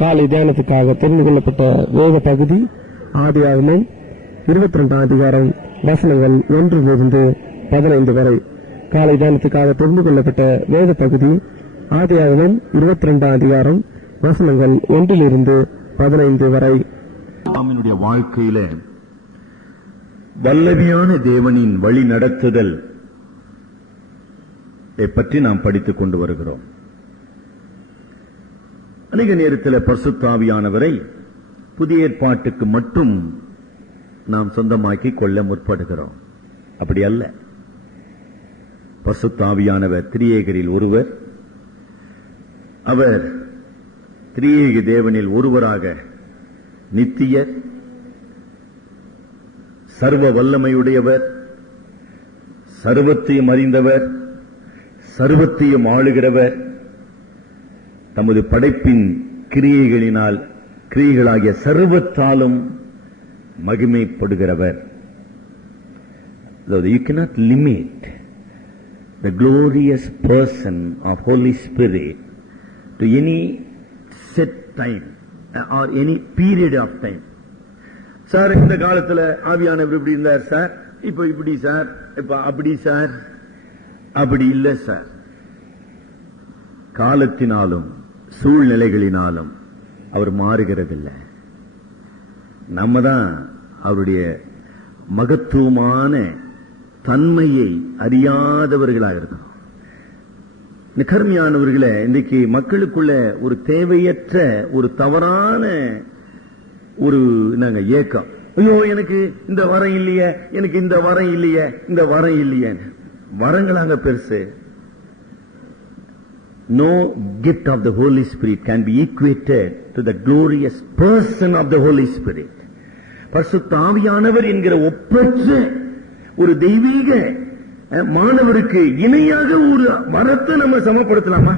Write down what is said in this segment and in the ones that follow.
காலை தியானத்துக்காக தெரிந்து கொள்ளப்பட்ட வேத பகுதி ஆதியாகமம் 22 அதிகாரம் வசனங்கள் 1 15 வரை. காலை தியானத்துக்காக தெரிந்து கொள்ளப்பட்ட வேத பகுதி ஆதியாகமம் 22 அதிகாரம் வசனங்கள் 1 15 வரை. நம்முடைய வாழ்க்கையில வல்லமையான தேவனின் வழி நடத்துதல் பற்றி நாம் படித்துக் கொண்டு வருகிறோம். அநேக நேரத்தில் பரிசுத்த ஆவியானவரை புதிய ஏற்பாட்டுக்கு மட்டும் நாம் சொந்தமாக்கி கொள்ள முற்படுகிறோம். அப்படி அல்ல. பரிசுத்த ஆவியானவர் திரியேகரில் ஒருவர். அவர் திரியேக தேவனில் ஒருவராக நித்தியர், சர்வ வல்லமையுடையவர், சர்வத்தையும் அறிந்தவர், சர்வத்தையும் ஆளுகிறவர், தமது படைப்பின் கிரியைகளாகிய சர்வத்தாலும் மகிமைப்படுகிறவர். You cannot limit the glorious person of Holy Spirit to any set time or any period of time. Sir, இந்த காலத்துல ஆவியானவர் இப்படி இருந்தார் சார், இப்ப இப்படி சார், இப்ப அப்படி சார், அப்படி இல்லை சார். காலத்தினாலும் சூழ்நிலைகளினாலும் அவர் மாறுகிறதில்லை. நம்ம தான் அவருடைய மகத்துவமான தன்மையை அறியாதவர்களாக இருக்கிறோம். இந்த கருமையானவர்களே, இன்றைக்கு மக்களுக்குள்ள ஒரு தேவையற்ற ஒரு தவறான ஒரு ஏக்கம். ஐயோ, எனக்கு இந்த வரம் இல்லையே, எனக்கு இந்த வரம் இல்லையே, இந்த வரம் இல்லையே. வரங்களாங்க பெருசு. No gift of the Holy Spirit can be equated to the glorious person of the Holy Spirit. பரிசுத்த ஆவியானவர் என்கிற ஒப்பற்ற ஒரு தெய்வீக மாணவருக்கு இணையாக ஒரு வரத்தை நம்ம சமப்படுத்தலாமா?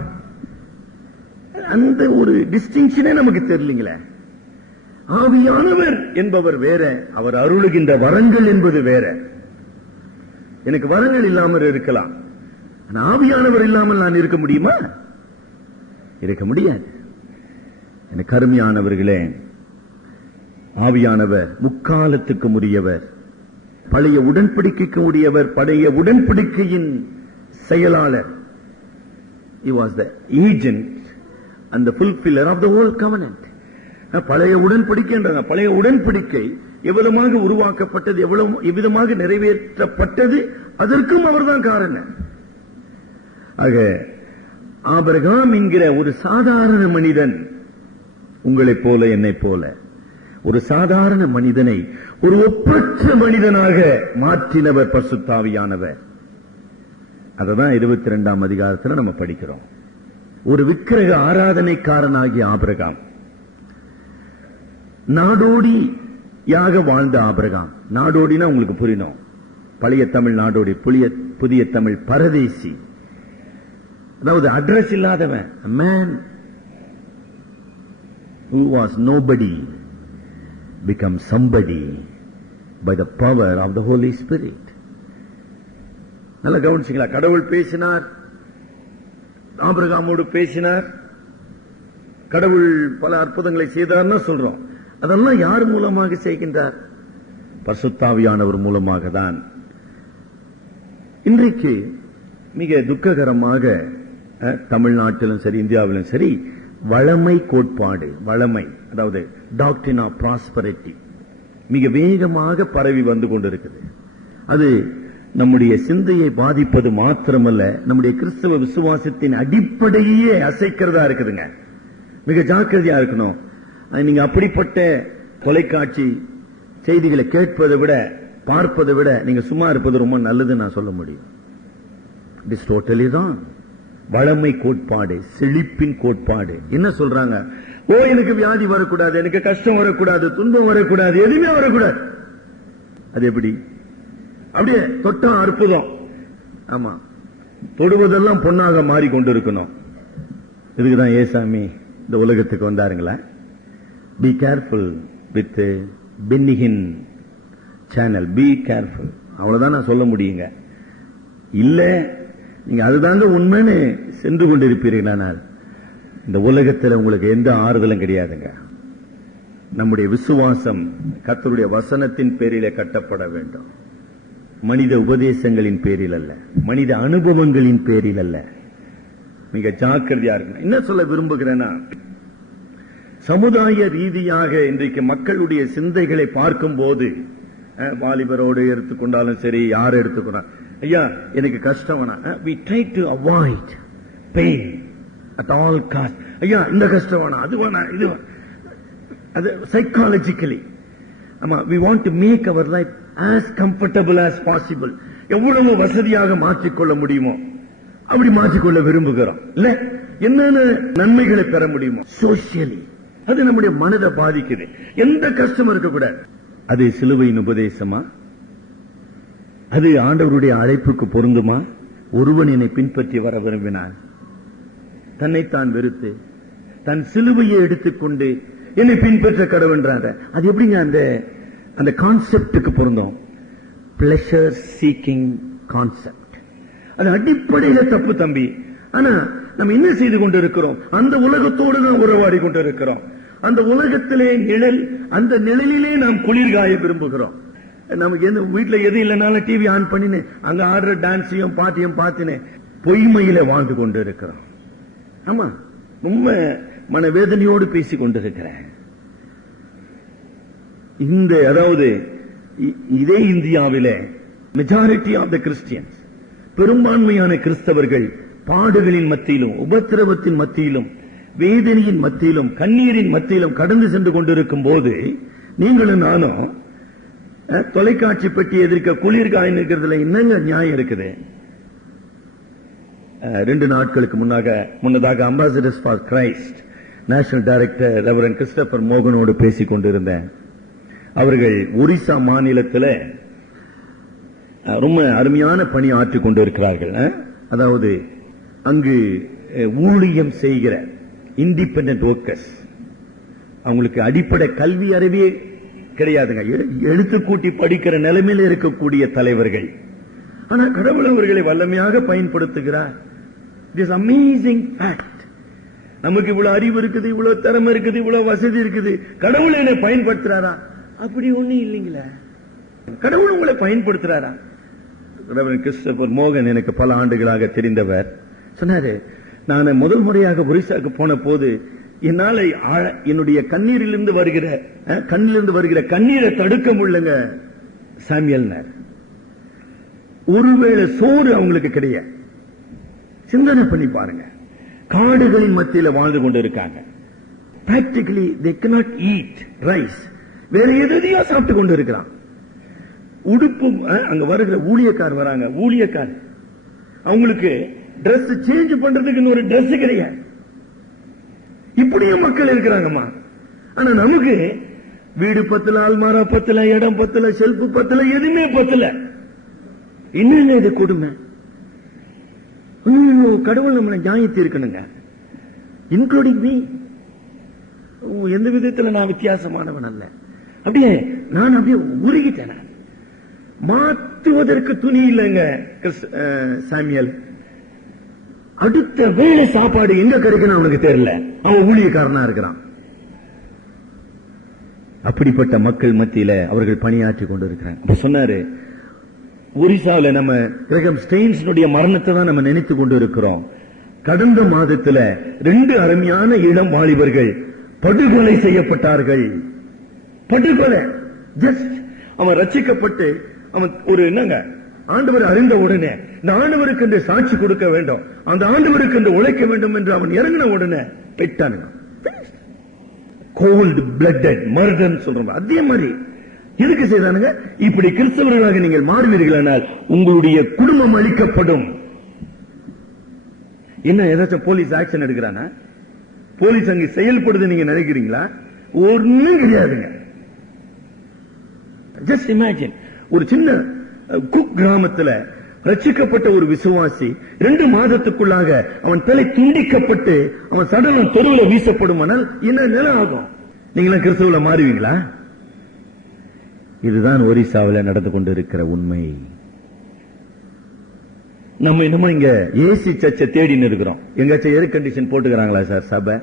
அந்த ஒரு டிஸ்டிங்ஷனே நமக்கு தெரியலீங்களே. ஆவியானவர் என்பவர் வேற, அவர் அருளுகின்ற வரங்கள் என்பது வேற. எனக்கு வரங்கள் இல்லாமல் இருக்கலாம், ஆவியானவர் இல்லாமல் நான் இருக்க முடியுமா? இருக்க முடியாது. எனக்கு அருமையானவர்களே, ஆவியானவர் முக்காலத்துக்கு உரியவர், பழைய உடன்படிக்கைக்கு உரியவர், பழைய உடன்படிக்கையின் செயலாளர். He was the agent and the fulfiller of the whole covenant. பழைய உடன்படிக்கை என்றாங்க. பழைய உடன்படிக்கை எவ்வளவுமாக உருவாக்கப்பட்டது, எவ்விதமாக நிறைவேற்றப்பட்டது, அதற்கும் அவர்தான் காரணம். ஆக ஆபிரகாம் என்கிற ஒரு சாதாரண மனிதன், உங்களைப் போல என்னைப் போல ஒரு சாதாரண மனிதனை ஒரு ஒப்பற்ற மனிதனாக மாற்றினவர் பரிசுத்த ஆவியானவர். அததான் 22ஆம் அதிகாரத்தில் நம்ம படிக்கிறோம். ஒரு விக்கிரக ஆராதனைக்காரனாகிய ஆபிரகாம், நாடோடியாக வாழ்ந்த ஆபிரகாம். நாடோடினா உங்களுக்கு புரியணும். பழைய தமிழ் நாடோடி, புதிய தமிழ் பரதேசி. அதாவது அட்ரஸ் இல்லாதவன். A man who was nobody become somebody by the power of the Holy Spirit. நல்லா கவனிச்சீங்களா? கடவுள் பேசினார், ஆபிரகாமோடு பேசினார், கடவுள் பல அற்புதங்களை செய்தார்னு சொல்றோம். அதெல்லாம் யார் மூலமாக செய்கின்றார்? பரிசுத்த ஆவியானவர் மூலமாக தான். இன்றைக்கு மிக துக்ககரமாக தமிழ்நாட்டிலும் சரி, இந்தியாவிலும் சரி, வளமை கோட்பாடு, வளமை, அதாவது டாக்ட்ரின் ஆஃப் ப்ராஸ்பரிட்டி மிக வேகமாக பரவி வந்து கொண்டிருக்குது. அது நம்முடைய சிந்தையை பாதிப்பது மாத்திரமல்ல, நம்முடைய கிறிஸ்தவ விசுவாசத்தின் அடிப்படையே அசைக்கிறதா இருக்குதுங்க. மிக ஜாக்கிரதையா இருக்கணும். நீங்க அப்படிப்பட்ட தொலைக்காட்சி செய்திகளை கேட்பதை விட, பார்ப்பதை விட நீங்க சும்மா இருப்பது ரொம்ப நல்லதுன்னு நான் சொல்ல முடியும். It is totally wrong. வளமை கோட்பாடு, செழிப்பின் கோட்பாடு என்ன சொல்றாங்க? ஓ, எனக்கு வியாதி வரக்கூடாது, எனக்கு கஷ்டம் வரக்கூடாது, துன்பம் வரக்கூடாது, எதுவுமே வரக்கூடாது. அது எப்படி? அப்படியே தொட்டா அற்புதம். ஆமா, தொடுவதெல்லாம் பொன்னாக மாறிக்கொண்டிருக்கணும். இதுக்குதான் ஏசாமி இந்த உலகத்துக்கு வந்தாருங்களா? Be careful with Benny Hinn channel, be careful. அவ்வளவுதான் நான் சொல்ல முடியுங்க. இல்ல, நீங்க அதுதாங்க உண்மைன்னு சென்று கொண்டிருப்பீர்கள். இந்த உலகத்தில் உங்களுக்கு எந்த ஆறுதலும் கிடையாதுங்க. நம்முடைய விசுவாசம் கர்த்தருடைய வசனத்தின் பேரிலே கட்டப்பட வேண்டும். மனித உபதேசங்களின் பேரில் அல்ல, மனித அனுபவங்களின் பேரில் அல்ல. மிக ஜாக்கிரதையா இருக்கணும். என்ன சொல்ல விரும்புகிறேன்னா, சமுதாய ரீதியாக இன்றைக்கு மக்களுடைய சிந்தைகளை பார்க்கும் போது, வாலிபரோடு எடுத்துக்கொண்டாலும் சரி, யார் எடுத்துக்கொண்டாலும், ஐயா எனக்கு கஷ்டம் வேணாம், we try to avoid pain at all cost. ஐயா இந்த கஷ்டம் வேணாம், அது வேணாம், இது அது psychologically we want to make our life as comfortable as possible. எவ்வளவு வசதியாக மாற்றிக்கொள்ள முடியுமோ அப்படி மாற்றிக்கொள்ள விரும்புகிறோம். இல்ல என்னென்ன நன்மைகளை பெற முடியுமோ சோசியலி, அது நம்முடைய மனதை பாதிக்குது. எந்த கஷ்டம் இருக்கக்கூடாது. அது சிலுவையின் உபதேசமா? அது ஆண்டவருடைய அழைப்புக்கு பொருந்துமா? ஒருவன் என்னை பின்பற்றி வர விரும்பினான், தன்னைத்தான் வெறுத்து தன் சிலுவையை எடுத்துக்கொண்டு என்னை பின்பற்ற கடவுள்ன்றாங்க. அது எப்படிங்க அந்த கான்செப்டுக்கு பொருந்தும்? Pleasure seeking concept. அது அடிப்படையில தப்பு தம்பி. ஆனா நம்ம என்ன செய்து கொண்டிருக்கிறோம்? அந்த உலகத்தோடு தான் உறவாடி கொண்டிருக்கிறோம். அந்த உலகத்திலே நிழல், அந்த நிழலிலே நாம் குளிர்காய விரும்புகிறோம். நமக்கு எந்த வீட்டுல எது இல்லைனாலும் டிவி ஆன் பண்ணினு அங்க ஆடுற டான்ஸையும் பாட்டியும் பார்த்துன்னு பொய்மையில வாழ்ந்து கொண்டு இருக்கிறோம். ஆமா, உண்மை மனவேதனையோடு பேசிக் கொண்டிருக்கிறேன். இந்த அதாவது இதே இந்தியாவிலே மெஜாரிட்டி ஆஃப் த கிறிஸ்டியன்ஸ், பெரும்பான்மையான கிறிஸ்தவர்கள் பாடுகளின் மத்தியிலும், உபத்திரவத்தின் மத்தியிலும், வேதனையின் மத்தியிலும், கண்ணீரின் மத்தியிலும் கடந்து சென்று கொண்டிருக்கும் போது, நீங்களும் நானும் தொலைக்காட்சி பெட்டி எதிர்க்க குளிர்காய நிற்கிறதுல என்னங்க நியாயம் இருக்குது? 2 நாட்களுக்கு முன்னதாக ambassadors for Christ national director reverend Christopher மோகனோடு பேசிக் கொண்டிருந்தேன். அவர்கள் ஒரிசா மாநிலத்தில் ரொம்ப அருமையான பணி ஆற்றிக் கொண்டிருக்கிறார்கள். அதாவது அங்கு ஊழியம் செய்கிற இண்டிபெண்டன்ட் ஒர்க்கர்ஸ், அவங்களுக்கு அடிப்படை கல்வி அறிவே கிடையாதுங்க, எழுத்து கூட்டி படிக்கிற நிலைமையில் இருக்கக்கூடிய தலைவர்கள். ஆனா கடவுள் அவர்களை வல்லமையாக பயன்படுத்துகிறார். It is amazing fact. நமக்கு இவ்வளவு அறிவு இருக்குது, இவ்வளவு திறமை இருக்குது, இவ்வளவு வசதி இருக்குது, கடவுள் என்னை பயன்படுத்துறாரா? அப்படி ஒண்ணு இல்லைங்களா? கடவுள் உங்களை பயன்படுத்துறாரா? கிறிஸ்டோபர் மோகன் எனக்கு பல ஆண்டுகளாக தெரிந்தவர் சொன்னாரு, நான் முதல் முறையாக ஒரிசாக்கு போன போது என்னால என்னுடைய கண்ணிலிருந்து வருகிற கண்ணீரை தடுக்க முடியலங்க சாமியல். ஒருவேளை சோறு அவங்களுக்கு கிடையாது. சிந்தனை பண்ணி பாருங்க. காடுகளின் மத்தியில் வாழ்ந்து கொண்டிருக்காங்க. Practically they cannot eat rice. வேற எதையோ சாப்பிட்டு கொண்டு இருக்கிறான். உடுப்பு, அங்க வருகிற ஊழியக்கார் வராங்க, ஊழியக்கார் அவங்களுக்கு டிரெஸ் சேஞ்ச் பண்றதுக்கு ஒரு டிரெஸ் கிடையாது. இப்படியும் மக்கள் இருக்கிறாங்கம்மா. ஆனா நமக்கு வீடு பத்தல, அல்மாரா பத்தல, இடம் பத்தல, செல்ஃபு பத்தல, எதுவுமே பத்தல. என்ன இது கொடுமை? கடவுள் நம்மளை நியாயத்தி இருக்கணுங்க, இன்க்ளூடிங் மீ. எந்த விதத்தில் நான் வித்தியாசமானவன் அல்ல. அப்படியே நான் அப்படியே உருகிட்டேன். மாற்றுவதற்கு துணி இல்லைங்க சாமியல். அடுத்த வேளை சாப்பாடு எங்க கிடைக்கணும் அவனுக்கு தெரியல. அவன் ஊழியக்காரனா இருக்கிறான். அப்படிப்பட்ட மக்கள் மத்தியில அவர்கள் பணியாற்றி கொண்டிருக்கிறாங்க. அப்ப சொன்னாரு, ஒரிசாவில் நம்ம கிரகம் ஸ்டெயின்ஸுடைய மரணத்தை தான் நம்ம நினைத்து கொண்டு இருக்கிறோம். கடந்த மாதத்தில் 2 அருமையான இளம் வாலிபர்கள் படுகொலை செய்யப்பட்டார்கள். படுகொலை. ஜஸ்ட் அவன் ரட்சிக்கப்பட்டு அவன் ஒரு என்னங்க ஆண்டவர் அறிந்த உடனே இந்த ஆண்டவருக்கு என்று சாட்சி கொடுக்க வேண்டும், அந்த ஆண்டவருக்கு என்று உழைக்க வேண்டும் என்று அவன் இறங்கின உடனே பெற்றானுங்க. கோல்டு பிளட்டட் மர்டர் சொல்றோம். அதே மாதிரி எதுக்கு செய்தானுங்க? இப்படி கிறிஸ்தவர்களாக நீங்கள் மாறுவீர்களானால் உங்களுடைய குடும்பம் அழிக்கப்படும். என்ன ஏதாச்சும் போலீஸ் ஆக்ஷன் எடுக்கிறானா? போலீஸ் அங்கு செயல்படுது நீங்க நினைக்கிறீங்களா? ஒன்னும் கிடையாதுங்க. ஜஸ்ட் இமேஜின், ஒரு சின்ன குக் கிராமத்தில் ரட்சிக்கப்பட்ட ஒரு விசுவாசி 2 மாதத்துக்குள்ளாக அவன் தலை துண்டிக்கப்பட்டு அவன் சடலம் தெருவில் வீசப்படுமானால் என்ன நிலை ஆகும்? நீங்களும் கிறிஸ்தவல மாறுவீங்களா? இதுதான் ஒரிசாவில் நடந்து கொண்டிருக்கிற உண்மை. நம்ம என்னமோ இங்க ஏசி சர்ச்சை தேடின்னு இருக்கிறோம். எங்காச்சும் ஏர் கண்டிஷன் போட்டுக்கிறாங்களா சார் சபை?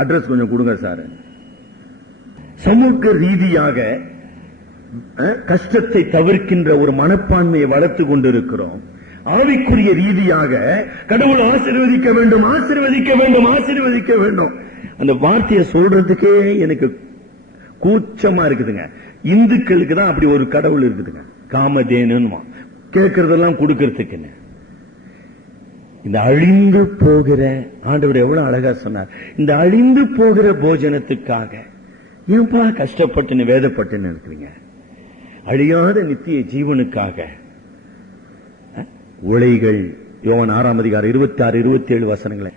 அட்ரஸ் கொஞ்சம் கொடுங்க சார். சமூக ரீதியாக கஷ்டத்தை தவிர்க்கின்ற ஒரு மனப்பான்மையை வளர்த்து கொண்டிருக்கிறோம். ஆவிக்குரிய ரீதியாக கடவுள் ஆசீர்வதிக்க வேண்டும், ஆசீர்வதிக்க வேண்டும், ஆசீர்வதிக்க வேண்டும். அந்த வார்த்தையை சொல்றதுக்கே எனக்கு கூச்சமா இருக்குதுங்க. இந்துக்களுக்கு தான் அப்படி ஒரு கடவுள் இருக்குதுங்க, காமதேனு. கேட்கறதெல்லாம் கொடுக்கறதுக்குன்னு. இந்த அழிந்து போகிற ஆண்டவர் எவ்வளவு அழகா சொன்னார், இந்த அழிந்து போகிற போஜனத்துக்காக ஏன்பா கஷ்டப்பட்டு வேதப்பட்டு இருக்கிறீங்க? அழியாத நித்திய ஜீவனுக்காக உழைகள். யோவான் 6 அதிகாரம் 26, 27 வசனங்களை.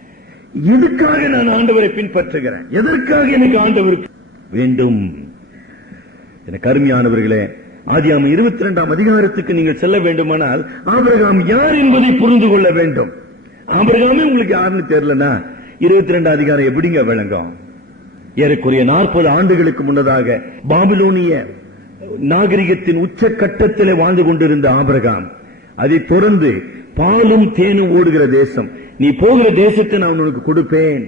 எதுக்காக நான் ஆண்டவரை பின்பற்றுகிறேன்? எதற்காக எனக்கு ஆண்டவர் வேண்டும்? எனக்கு அருமையானவர்களே, ஆதியாகமம் 22 அதிகாரத்துக்கு நீங்கள் செல்ல வேண்டுமானால் ஆபிரகாம் யார் என்பதை புரிந்து கொள்ள வேண்டும். ஆபிரகாமே உங்களுக்கு யாருன்னு தெரியலனா 22 அதிகாரம் எப்படிங்க விளங்கும்? ஏறக்குறைய 40 ஆண்டுகளுக்கு முன்னதாக பாபிலோனிய நாகரிகத்தின் உச்சக்கட்டத்திலே வாழ்ந்து கொண்டிருந்த ஆபிரகாம், அதை தொடர்ந்து பாலும் தேனும் ஓடுகிற தேசம், நீ போகிற தேசத்தை நான் உனக்கு கொடுப்பேன்,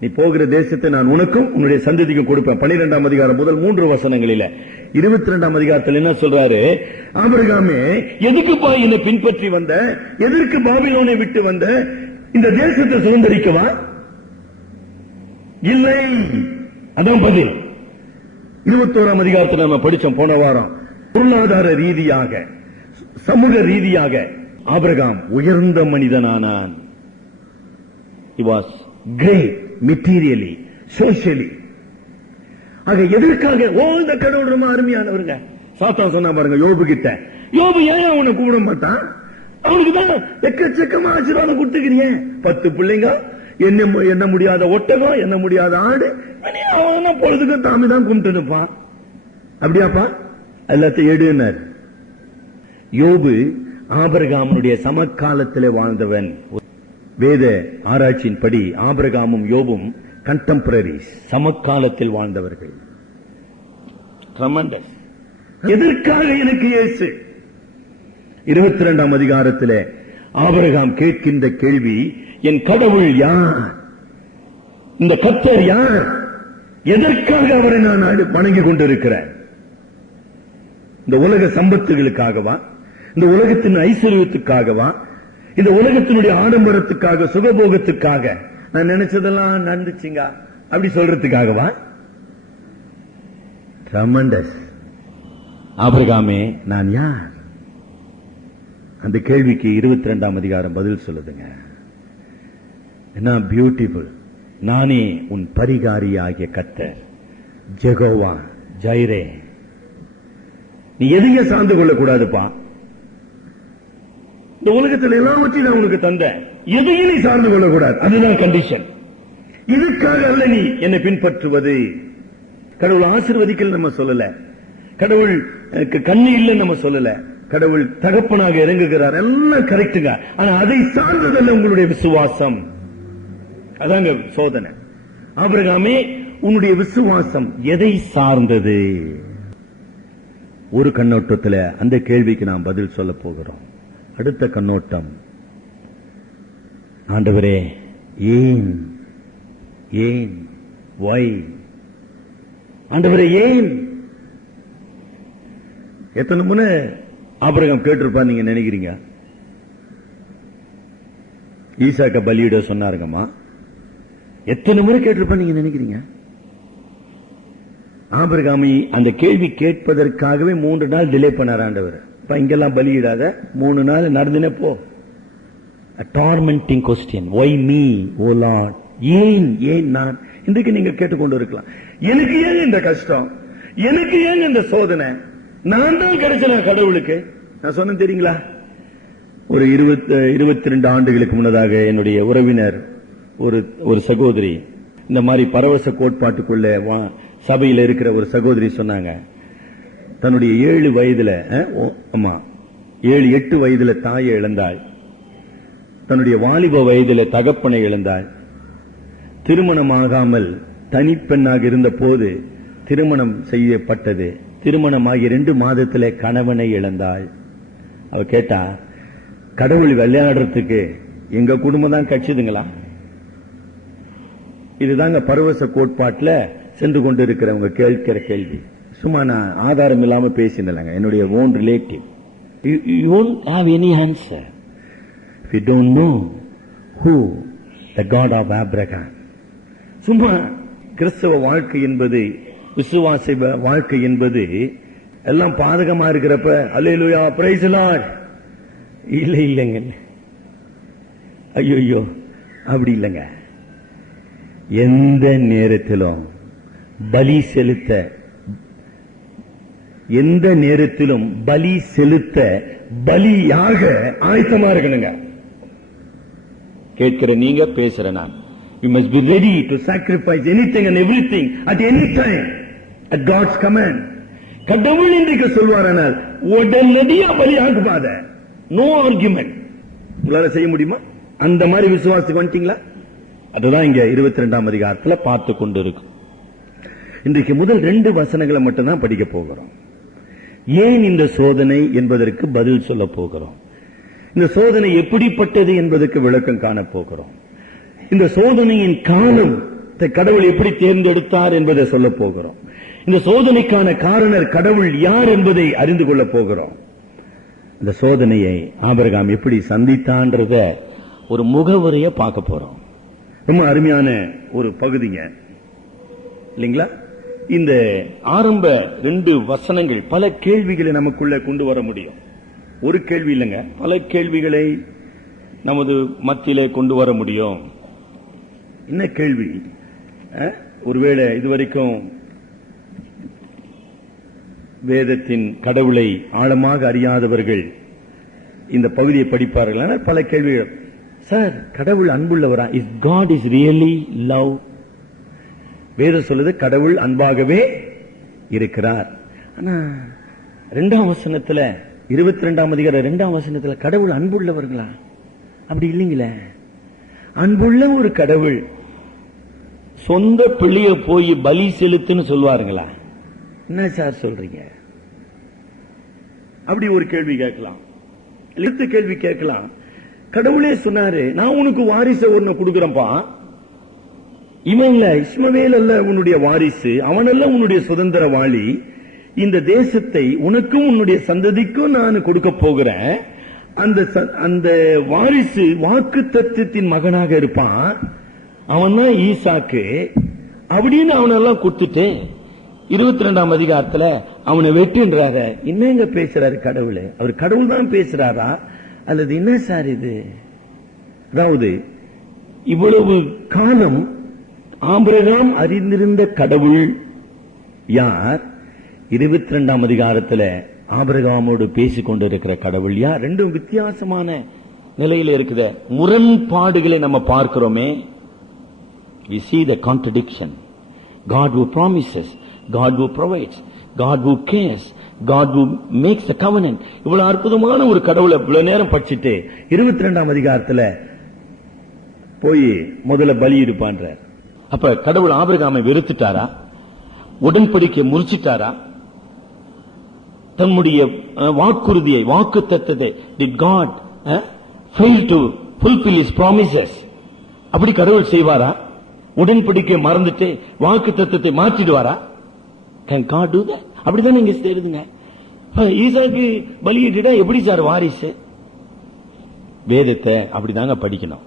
நீ போகிற தேசத்தை நான் உனக்கும் உன்னுடைய சந்ததிக்கும் கொடுப்பேன். 12 அதிகாரம் முதல் 3 வசனங்களில 22 அதிகாரத்தில் என்ன சொல்றாரு? ஆபிரகாமே, எதுக்குப்பா என்னை பின்பற்றி வந்த? எதற்கு பாபிலோனை விட்டு வந்த? இந்த தேசத்தை சுதந்திரிக்கவா? இல்லை. அதான் பதில். 21 அதிகாரத்தில் நம்ம படிச்சோம் போன வாரம். பொருளாதார ரீதியாக, சமூக ரீதியாக ஆபிரகாம் உயர்ந்த மனிதனானான். He was great materially, socially. ஆக எதற்காக? இந்த கடவுள் ரொம்ப அருமையானவருங்க. சாத்தான் சொன்னா பாருங்க யோபு கிட்ட, யோபு ஏன் அவனை கூப்பிட மாட்டான்? அவனுக்கு தான் எக்கச்சக்கமா ஆசீர்வாதம் கொடுத்துக்கிறீங்க. 10 பிள்ளைங்க, என்ன முடியாத ஒட்டகம், என்ன முடியாத ஆடு, அவன் பொழுதுக்கும் தாமி தான் கும்பிட்டு நிற்பான். அப்படியாப்பா? எல்லாத்தையும் எடுனார். யோபு ஆபிரகாமுடைய சமகாலத்திலே வாழ்ந்தவன். வேத ஆராய்ச்சியின்படி ஆபிரகாமும் யோபும் கண்டெம்பரரிஸ், சமகாலத்தில் வாழ்ந்தவர்கள். ட்ரெமெண்டஸ். எதற்காக எனக்கு இயேசு? 22 அதிகாரத்திலே ஆபிரகாம் கேட்கின்ற கேள்வி, என் கடவுள் யார்? இந்த கர்த்தர் யார்? எதற்காக அவரை நான் வணங்கி கொண்டிருக்கிறேன்? இந்த உலக சம்பத்துகளுக்காகவா? இந்த உலகத்தின் ஐஸ்வர்யத்துக்காகவா? இந்த உலகத்தினுடைய ஆடம்பரத்துக்காக, சுகபோகத்துக்காக, நான் நினைச்சதெல்லாம் நடந்துச்சுங்க அப்படி சொல்றதுக்காகவா? ட்ரெமெண்டஸ். ஆபிரகாமே, நான் யார்? அந்த கேள்விக்கு 22 அதிகாரம் பதில் சொல்லுதுங்க. என்ன பியூட்டிஃபுல். நானே உன் பரிகாரி ஆகிய கர்த்தர், ஜெகோவா ஜைரே. நீ எதையும் சார்ந்து கொள்ளக்கூடாதுப்பா. இந்த உலகத்தில் எல்லாவற்றையும் நான் உனக்கு தந்தேன், எதையும் நீ சார்ந்து கொள்ளக்கூடாது. அதுதான் கண்டிஷன். இதுக்காக அல்ல நீ என்னை பின்பற்றுவது. கடவுள் ஆசீர்வதிக்கல நம்ம சொல்லல, கடவுள் கண்ணி இல்ல நம்ம சொல்லல, கடவுள் தகப்பனாக இறங்குகிறார், எல்லாம் கரெக்டுங்க. ஆனா அதை சார்ந்ததல்ல உங்களுடைய விசுவாசம். அதாங்க சோதனை. ஆபிரகாமே, உன்னுடைய விசுவாசம் எதை சார்ந்தது? ஒரு கண்ணோட்டத்தில் அந்த கேள்விக்கு நாம் பதில் சொல்ல போகிறோம். அடுத்த கண்ணோட்டம், ஆண்டவரே ஏன், ஏன், வை? ஆண்டவரே ஏன்? எத்தனை முறை ஆபிரகாம் கேட்டிருப்பா நீங்க நினைக்கிறீங்க? ஈசாக்க பலியிட சொன்னாருங்கம்மா, எத்தனை முறை கேட்டிருப்பா நீங்க நினைக்கிறீங்க? ஆபிரகாமி அந்த கேள்வி கேட்பதற்காகவே 3 நாள் டிலே பண்ணார் ஆண்டவர். இப்ப இங்கெல்லாம் பலியிடாத, 3 நாள் நடந்துனே போ. Tormenting question, why me oh lord? ஏன், ஏன் நான்? இன்றைக்கு நீங்க கேட்டுக்கொண்டு இருக்கலாம், எனக்கு ஏன் இந்த கஷ்டம், எனக்கு ஏன் இந்த சோதனை, நான் தான் கிடைச்சேன் கடவுளுக்கு. நான் சொன்னேன் தெரியுங்களா, ஒரு 22 ஆண்டுகளுக்கு முன்னதாக என்னுடைய உறவினர் ஒரு சகோதரி, இந்த மாதிரி பரவச கோட்பாட்டுக்குள்ள சபையில் இருக்கிற ஒரு சகோதரி சொன்னாங்க, தன்னுடைய 7 வயதுல, 7-8 வயதுல தாயை இழந்தாள், தன்னுடைய வாலிப வயதுல தகப்பனை இழந்தாள், திருமணமாகாமல் தனிப்பெண்ணாக இருந்த போது திருமணம் செய்யப்பட்டது, திருமணமாகி 2 மாதத்திலே கணவனை இழந்தாள். அவ கேட்டா, கடவுள் விளையாடுறதுக்கு எங்க குடும்பம் தான் கட்சிதுங்களா? இதுதாங்க பரவச கோட்பாட்டுல சென்று கொண்டு இருக்கிறவங்க கேட்கிற கேள்வி. சும்மா நான் ஆதாரம் இல்லாம பேசினேங்க. என்னுடைய own relative. You won't have any answer if you don't know who the God of Abraham. சும்மா கிறிஸ்தவ வாழ்க்கை என்பது, விசுவாச வாழ்க்கை என்பது எல்லாம் பாதகமா இருக்கிறப்ப அல்லேலூயா பிரைஸ் தி லார்ட் இல்லைங்க. ஐயோ அப்படி இல்லைங்க. எந்த நேரத்திலும் பலி செலுத்த, எந்த நேரத்திலும் பலி செலுத்த பலியாக ஆயத்தமா இருக்கணுங்க. கேட்கிற நீங்க, பேசுற நான். You must be ready to sacrifice anything and everything at any time at God's command. கடவுள் இன்றைக்கு சொல்வாரானால் உடனடியா பலி ஆகுவாத. No argument. உங்களால செய்ய முடியுமா? அந்த மாதிரி விசுவாசத்துக்கு வந்துட்டீங்களா? அதுதான் இங்க 22ஆம் அதிகாரத்துல பார்த்து கொண்டு இருக்கு. இன்றைக்கு முதல் 2 வசனங்களை மட்டும் தான் படிக்க போகிறோம். ஏன் இந்த சோதனை என்பதற்கு பதில் சொல்ல போகிறோம். இந்த சோதனை எப்படிப்பட்டது என்பதற்கு விளக்கம் காண போகிறோம். இந்த சோதனையின் காலம் கடவுள் எப்படி தேர்ந்தெடுத்தார் என்பதை சொல்ல போகிறோம். இந்த சோதனைக்கான காரணர் கடவுள் யார் என்பதை அறிந்து கொள்ள போகிறோம். இந்த சோதனையை ஆபிரகாம் எப்படி சந்தித்தான்றத ஒரு முகவரிய பார்க்க போறோம். ரொம்ப அருமையான ஒரு பகுதிங்க இல்லைங்களா? இந்த ஆரம்ப 2 வசனங்கள் பல கேள்விகளை நமக்குள்ள கொண்டு வர முடியும். ஒரு கேள்வி இல்லைங்க, பல கேள்விகளை நமது மத்தியிலே கொண்டு வர முடியும். என்ன கேள்வி? ஒருவேளை இதுவரைக்கும் வேதத்தின் கடவுளை ஆழமாக அறியாதவர்கள் இந்த பகுதியை படிப்பார்கள். ஆனால் பல கேள்விகள். சார், கடவுள் அன்புள்ளவரா? Is God is really love? வேதம் சொல்லுது கடவுள் அன்பாகவே இருக்கிறார். ஆனா 2ஆம் வசனத்துல, 22ஆம் அதிகாரம் 2ஆம் வசனத்துல கடவுள் அன்புள்ளவர்களா? அப்படி இல்லைங்களே. அன்புள்ள ஒரு கடவுள் சொந்த பிள்ளைய போய் பலி செலுத்துன்னு சொல்வாருங்களா? என்ன சார் சொல்றீங்க? அப்படி ஒரு கேள்வி கேட்கலாம். அடுத்த கேள்வி கேட்கலாம். கடவுளே சொன்னாரு, நான் உனக்கு வாரிசு ஒண்ணு கொடுக்கிறேன்ப்பா. இவன் இல்ல, இஸ்மவேல் அல்ல உன்னுடைய வாரிசு, அவனல்ல உன்னுடைய சுதந்திரவாளி. இந்த தேசத்தை உனக்கும் உன்னுடைய சந்ததிக்கும் நான் கொடுக்க போகிறேன். அந்த வாரிசு வாக்கு தத்துவத்தின் மகனாக இருப்பான். அவன் தான் ஈசாக்கு. அப்படின்னு அவனெல்லாம் கொடுத்துட்டு 22ஆம் அதிகாரத்துல அவனை வெட்டுன்றார. என்னங்க பேசுறாரு கடவுள்? அவர் கடவுள் தான் பேசுறாரா அல்லது என்ன சார் இது? அதாவது இவ்வளவு காலம் ஆபிரகாம் அறிந்திருந்த கடவுள் யார்? 22ஆம் அதிகாரத்துல ஆபிரகாமோடு பேசிக் கொண்டிருக்கிற கடவுள் யார்? 2 வித்தியாசமான நிலையில இருக்கிற முரண்பாடுகளை நம்ம பார்க்கிறோமே. We see the contradiction. God who promises, God who provides, God who cares, God who makes the covenant. இவ்வளவு அற்புதமான ஒரு கடவுளை இவ்வளவு நேரம் படிச்சுட்டு 22ஆம் அதிகாரத்துல போய் முதல்ல பலி இருப்பான்றார். அப்ப கடவுள் ஆபிரகாமை வெறுத்துட்டாரா? உடன்படிக்கை முறிச்சிட்டாரா? தன்னுடைய வாக்குறுதியை, வாக்கு தத்தத்தை did God fail to fulfill his promises? அப்படி கடவுள் செய்வாரா? உடன்படிக்கை மறந்துட்டு வாக்கு தத்தத்தை மாற்றிடுவாரா? Can God do that? அப்படிதான் நீங்க தெரியுதுங்க. ஈசாக்கு பலியிட்டா எப்படி சார் வாரிசு? வேதத்தை அப்படிதாங்க படிக்கணும்.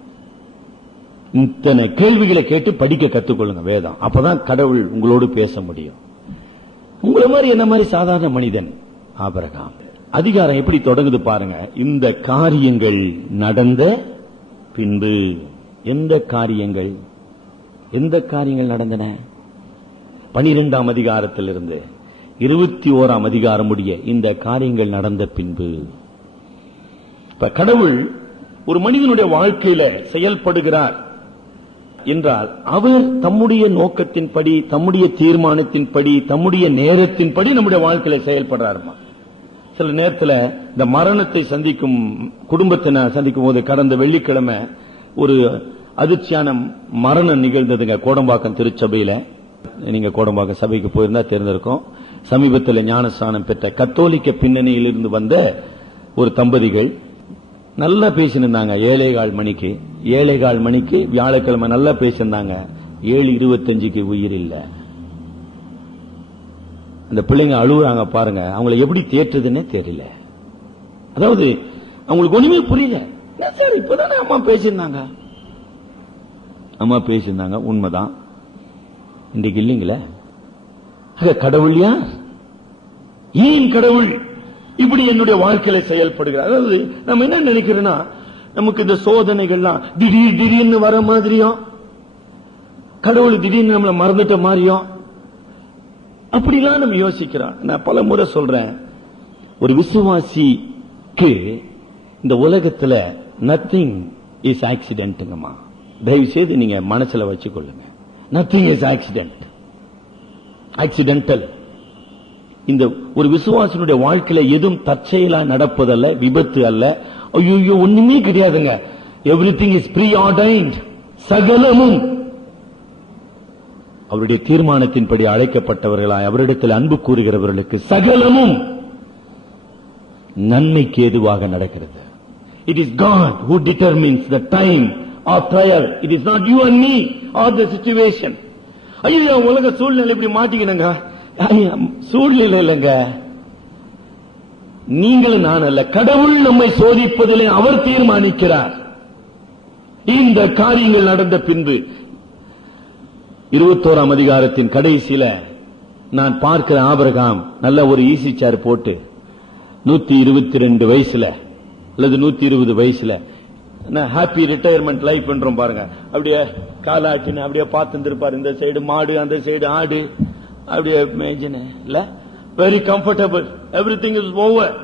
இத்தனை கேள்விகளை கேட்டு படிக்க கத்துக்கொள்ளுங்க வேதம். அப்பதான் கடவுள் உங்களோடு பேச முடியும். உங்களை மாதிரி என்ன மாதிரி சாதாரண மனிதன் ஆபிரகாம். அதிகாரம் எப்படி தொடங்குது பாருங்க. இந்த காரியங்கள் நடந்த பின்பு. எந்த காரியங்கள் நடந்தன? 12ஆம் அதிகாரத்திலிருந்து 21ஆம் அதிகாரம் முடிய இந்த காரியங்கள் நடந்த பின்பு. இப்ப கடவுள் ஒரு மனிதனுடைய வாழ்க்கையில செயல்படுகிறார் என்றால் அவர் தம்முடைய நோக்கத்தின்படி, தம்முடைய தீர்மானத்தின்படி, தம்முடைய நேரத்தின்படி நம்முடைய வாழ்க்கையில செயல்படுறாருமா. சில நேரத்தில் இந்த மரணத்தை சந்திக்கும் குடும்பத்தினை சந்திக்கும் போது கடந்த வெள்ளிக்கிழமை ஒரு அதிர்ச்சியான மரணம் நிகழ்ந்ததுங்க கோடம்பாக்கம் திருச்சபையில. நீங்க கோடம்பாக்கம் சபைக்கு போயிருந்தா தெரிந்திருக்கும். சமீபத்தில் ஞானஸ்நானம் பெற்ற கத்தோலிக்க பின்னணியில் இருந்து வந்த ஒரு தம்பதிகள் நல்லா பேசினிருந்தாங்க. 7:15 மணிக்கு வியாழக்கிழமை நல்லா பேசியிருந்தாங்க. 7:25 உயிர் இல்ல. அந்த பிள்ளைங்க அழுகுறாங்க பாருங்க. அவங்களை எப்படி தேற்றுதுன்னே தெரியல. அதாவது அவங்களுக்கு ஒண்ணுமே புரியல. சார் இப்பதானே அம்மா பேசியிருந்தாங்க, உண்மைதான். இன்றைக்கு இல்லைங்களே. கடவுள் யார்? ஏன் கடவுள் இப்படி என்னுடைய வாழ்க்கையில செயல்படுகிறார்? அதாவது நம்ம என்ன நினைக்கிறோம்னா, நமக்கு இந்த சோதனைகள்லாம் திடீர்னு வர மாதிரியும், கடவுள் திடீர்னு நம்மளை மறந்துட்ட மாதிரியும் அப்படிலாம் நம்ம யோசிக்கிறோம். நான் பல முறை சொல்றேன், ஒரு விசுவாசிக்கு இந்த உலகத்துல நத்திங் இஸ் ஆக்சிடென்ட்ங்கம்மா. தயவு செய்து நீங்க மனசுல வச்சுக்கொள்ளுங்க. Nothing is accidental. இந்த ஒரு விசுவாசனுடைய வாழ்க்கையில எதுவும் தற்செயலா நடப்பதல்ல, விபத்து அல்ல. ஐயோ ஒண்ணுமே கிடையாதுங்க. Everything is preordained. சகலமும் அவருடைய தீர்மானத்தின்படி அழைக்கப்பட்டவர்களாய் அவரிடத்தில் அன்பு கூறுகிறவர்களுக்கு சகலமும் நன்மைக்கு ஏதுவாக நடக்கிறது. It is God who determines the time of trial. It is not you and me or the situation. ஐயோ உலக சூழ்நிலை இப்படி மாட்டிக்கணுங்க. சூழ்நிலை இல்லைங்க, நீங்களும் நான் அல்ல. கடவுள் நம்மை சோதிப்பதிலே அவர் தீர்மானிக்கிறார். இந்த காரியங்கள் நடந்த பின்பு 21ஆம் அதிகாரத்தின் கடைசியில நான் பார்க்கிற ஆபிரகாம் நல்ல ஒரு ஈசி சேர் போட்டு 122 வயசுல அல்லது 120 வயசுல ஹாப்பி ரிட்டையர்மெண்ட் லைஃப் என்றோம் பாருங்க. அப்படியே காலாட்டின்னு அப்படியே பார்த்து இருப்பார். இந்த சைடு மாடு, அந்த சைடு ஆடு, அப்படியே மேய்ச்சின இல்ல, very comfortable. Everything is over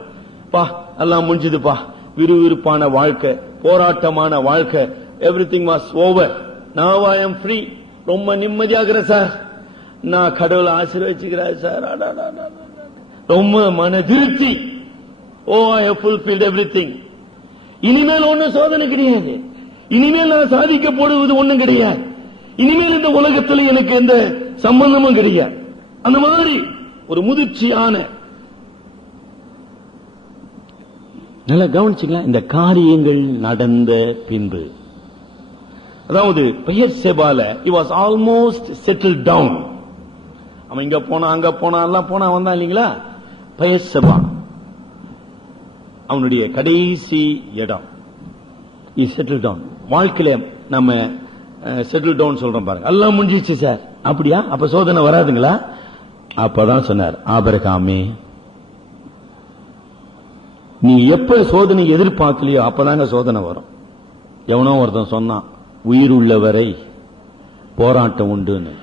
பா, எல்லாம் முடிஞ்சதுப்பா. விறுவிறுப்பான வாழ்க்கை, போராட்டமான வாழ்க்கை. Everything was over. Now I am free. ரொம்ப நிம்மதியாகிற சார், நான் கடவுளை ஆசீர்வதிச்சுக்கிறார் சார். ரொம்ப மன திருப்தி. ஓ ஐ ஹவ் ஃபுல்ஃபில்ட் எவ்ரிதிங். இனிமேல் ஒன்னும் சோதனை கிடையாது. இனிமேல் நான் சாதிக்க போடுவது ஒண்ணும் கிடையாது. இனிமேல் இந்த உலகத்தில் எனக்கு எந்த சம்பந்தமும் கிடையாது. அந்த மாதிரி ஒரு முதிர்ச்சியான, நல்லா கவனிச்சுங்களா, இந்த காரியங்கள் நடந்த பின்பு, அதாவது பெயர் செபால he was almost settled down. அவன் இங்க போனா அங்க போனா எல்லாம் போனா வந்தான் இல்லீங்களா. பெயர் செபா அவனுடைய கடைசி இடம். he settled down. வாழ்க்கையில நம்ம செட்டில் டவுன் சொல்றோம் பாருங்க. எல்லாம் முடிஞ்சிச்சு சார். அப்படியா? அப்ப சோதனை வராதுங்களா? அப்பதான் சொன்னார், ஆபிரகாமே நீ எப்ப சோதனை எதிர்பார்க்கலையோ அப்பதாங்க சோதனை வரும். எவனோ ஒருத்தன் சொன்னான், உயிர் உள்ளவரை போராட்டம் உண்டுன்னு.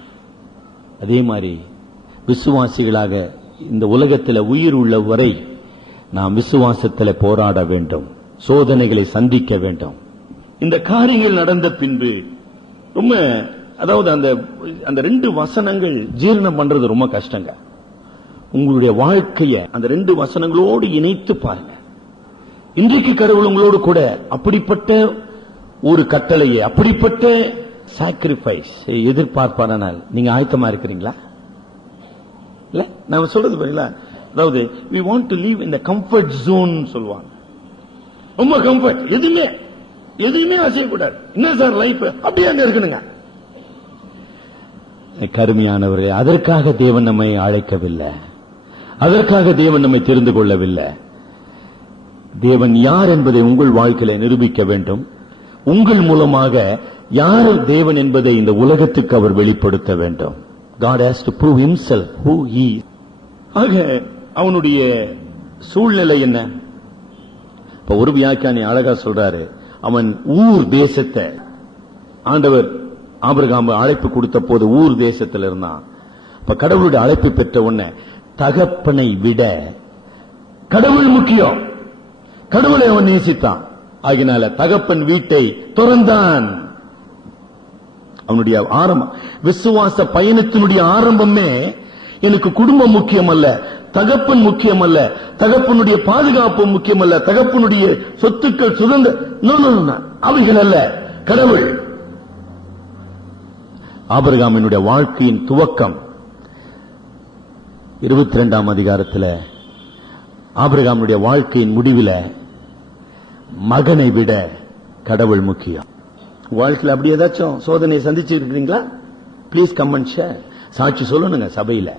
அதே மாதிரி விசுவாசிகளாக இந்த உலகத்தில் உயிர் உள்ளவரை நாம் விசுவாசத்தில் போராட வேண்டும், சோதனைகளை சந்திக்க வேண்டும். இந்த காரியங்கள் நடந்த பின்பு ரொம்ப, அதாவது அந்த 2 வசனங்கள் ஜீரணம் பண்றது ரொம்ப கஷ்டங்க. உங்களுடைய வாழ்க்கைய அந்த 2 வசனங்களோடு இணைத்து பாருங்க. இன்றைக்கு கடவுள் உங்களோடு கூட அப்படிப்பட்ட ஒரு கட்டளையை, அப்படிப்பட்ட சாக்ரிஃபைஸ் எதிர்பார்ப்பானால் நீங்க ஆயத்தமா இருக்கிறீங்களா? இல்ல நாம சொல்றது பாருங்களா, அதாவது we want to live in the comfort zone சொல்லுவாங்க. ரொம்ப கம்ஃபர்ட், எதுவுமே அசையக்கூடாது. என்ன சார் லைஃப் அப்படியே அங்க இருக்கணுங்க. கருமையானவர்களே, அதற்காக தேவன் நம்மை அழைக்கவில்லை, அதற்காக தேவன் நம்மை தெரிந்து கொள்ளவில்லை. தேவன் யார் என்பதை உங்கள் வாழ்க்கையில நிரூபிக்க வேண்டும். உங்கள் மூலமாக யார் தேவன் என்பதை இந்த உலகத்துக்கு அவர் வெளிப்படுத்த வேண்டும். God has to prove himself who he is. ஆக அவனுடைய சூழ்நிலை என்ன? இப்ப ஒரு வியாக்கியானி அழகா சொல்றாரு, அவன் ஊர் தேசத்தை, ஆண்டவர் ஆபிரகாம் அழைப்பு கொடுத்த போது ஊர் தேசத்தில் இருந்தான். இப்ப கடவுளுடைய அழைப்பு பெற்ற உடனே தகப்பனை விட கடவுள் முக்கியம். கடவுளை அவன் நேசித்தான். ஆகினால தகப்பன் வீட்டை துறந்தான். அவனுடைய ஆரம்பம், விசுவாச பயணத்தினுடைய ஆரம்பமே எனக்கு குடும்பம் முக்கியம் அல்ல, தகப்பன் முக்கியம் அல்ல, தகப்பனுடைய பாதுகாப்பு முக்கியம் அல்ல, தகப்பனுடைய சொத்துக்கள் சுதந்திர அவைகள் அல்ல, கடவுள். ஆபிரகாமினுடைய வாழ்க்கையின் துவக்கம் 22ஆம் அதிகாரத்தில், ஆபிரகாமுடைய வாழ்க்கையின் முடிவில் மகனை விட கடவுள் முக்கியம். வாழ்க்கையில் அப்படி ஏதாச்சும் சோதனை சந்திச்சு இருக்கிறீங்களா? Please come and share. சாட்சி சொல்லணுங்க சபையில.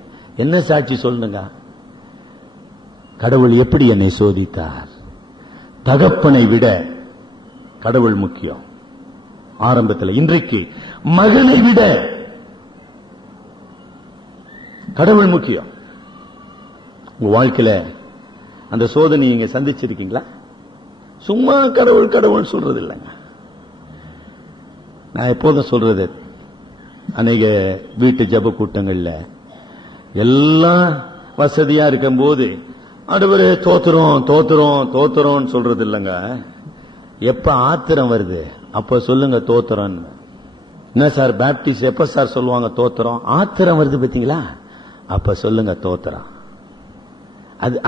என்ன சாட்சி சொல்லணுங்க? கடவுள் எப்படி என்னை சோதித்தார். தகப்பனை விட கடவுள் முக்கியம் ஆரம்பத்தில். இன்றைக்கு மகனை விட கடவுள் முக்கியம். உங்க வாழ்க்கையில அந்த சோதனை நீங்க சந்திச்சிருக்கீங்களா? சும்மா கடவுள் கடவுள் சொல்றது இல்லைங்க. நான் எப்போதும் சொல்றது, அநேக வீட்டு ஜப கூட்டங்கள்ல எல்லாம் வசதியா இருக்கும் போது ஆண்டவரே தோத்துறோம் தோத்துறோம் தோத்துறோம் சொல்றது இல்லைங்க. எப்ப ஆத்திரம் வருது அப்ப சொல்லுங்க தோத்துறோம். என்ன சார் பேப்டிஸ்ட் எப்ப சார் சொல்லுவாங்க தோத்துறோம்? ஆத்திரம் வருது பாத்தீங்களா, அப்ப சொல்லுங்க தோத்துறோம்.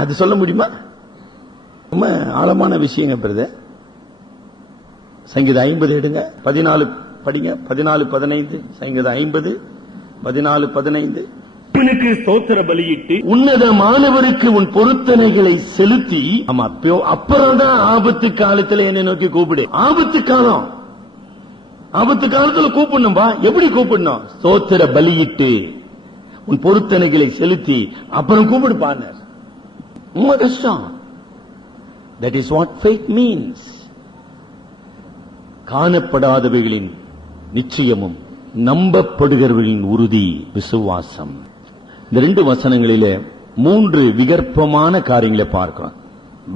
அது சொல்ல முடியுமா? ரொம்ப ஆழமான விஷயங்க பிரதர். சங்கீதம் 50 எடுங்க, 14 படிங்க, 14-15. சங்கீதம் 50 14-15. உனக்கு ஸ்தோத்திர பலியிட்டு உன்னதமானவருக்கு உன் பொருத்தனைகளை செலுத்தி. ஆமா, அப்புறம் தான் ஆபத்து காலத்துல என்னை நோக்கி கூப்பிடு. ஆபத்து காலம், ஆபத்து காலத்துல கூப்பிடணும்பா. எப்படி கூப்பிடணும்? ஸ்தோத்திர பலியிட்டு உன் பொருத்தனைகளை செலுத்தி அப்புறம் கூப்பிடு பாருங்க. ரொம்ப கஷ்டம். That is what faith means. காணப்படாதவைகளின் நிச்சயமும் நம்பப்படுகிறவர்களின் உறுதி விசுவாசம். இந்த 2 வசனங்களிலே 3 விகற்பமான காரியங்களை பார்க்கிறோம்.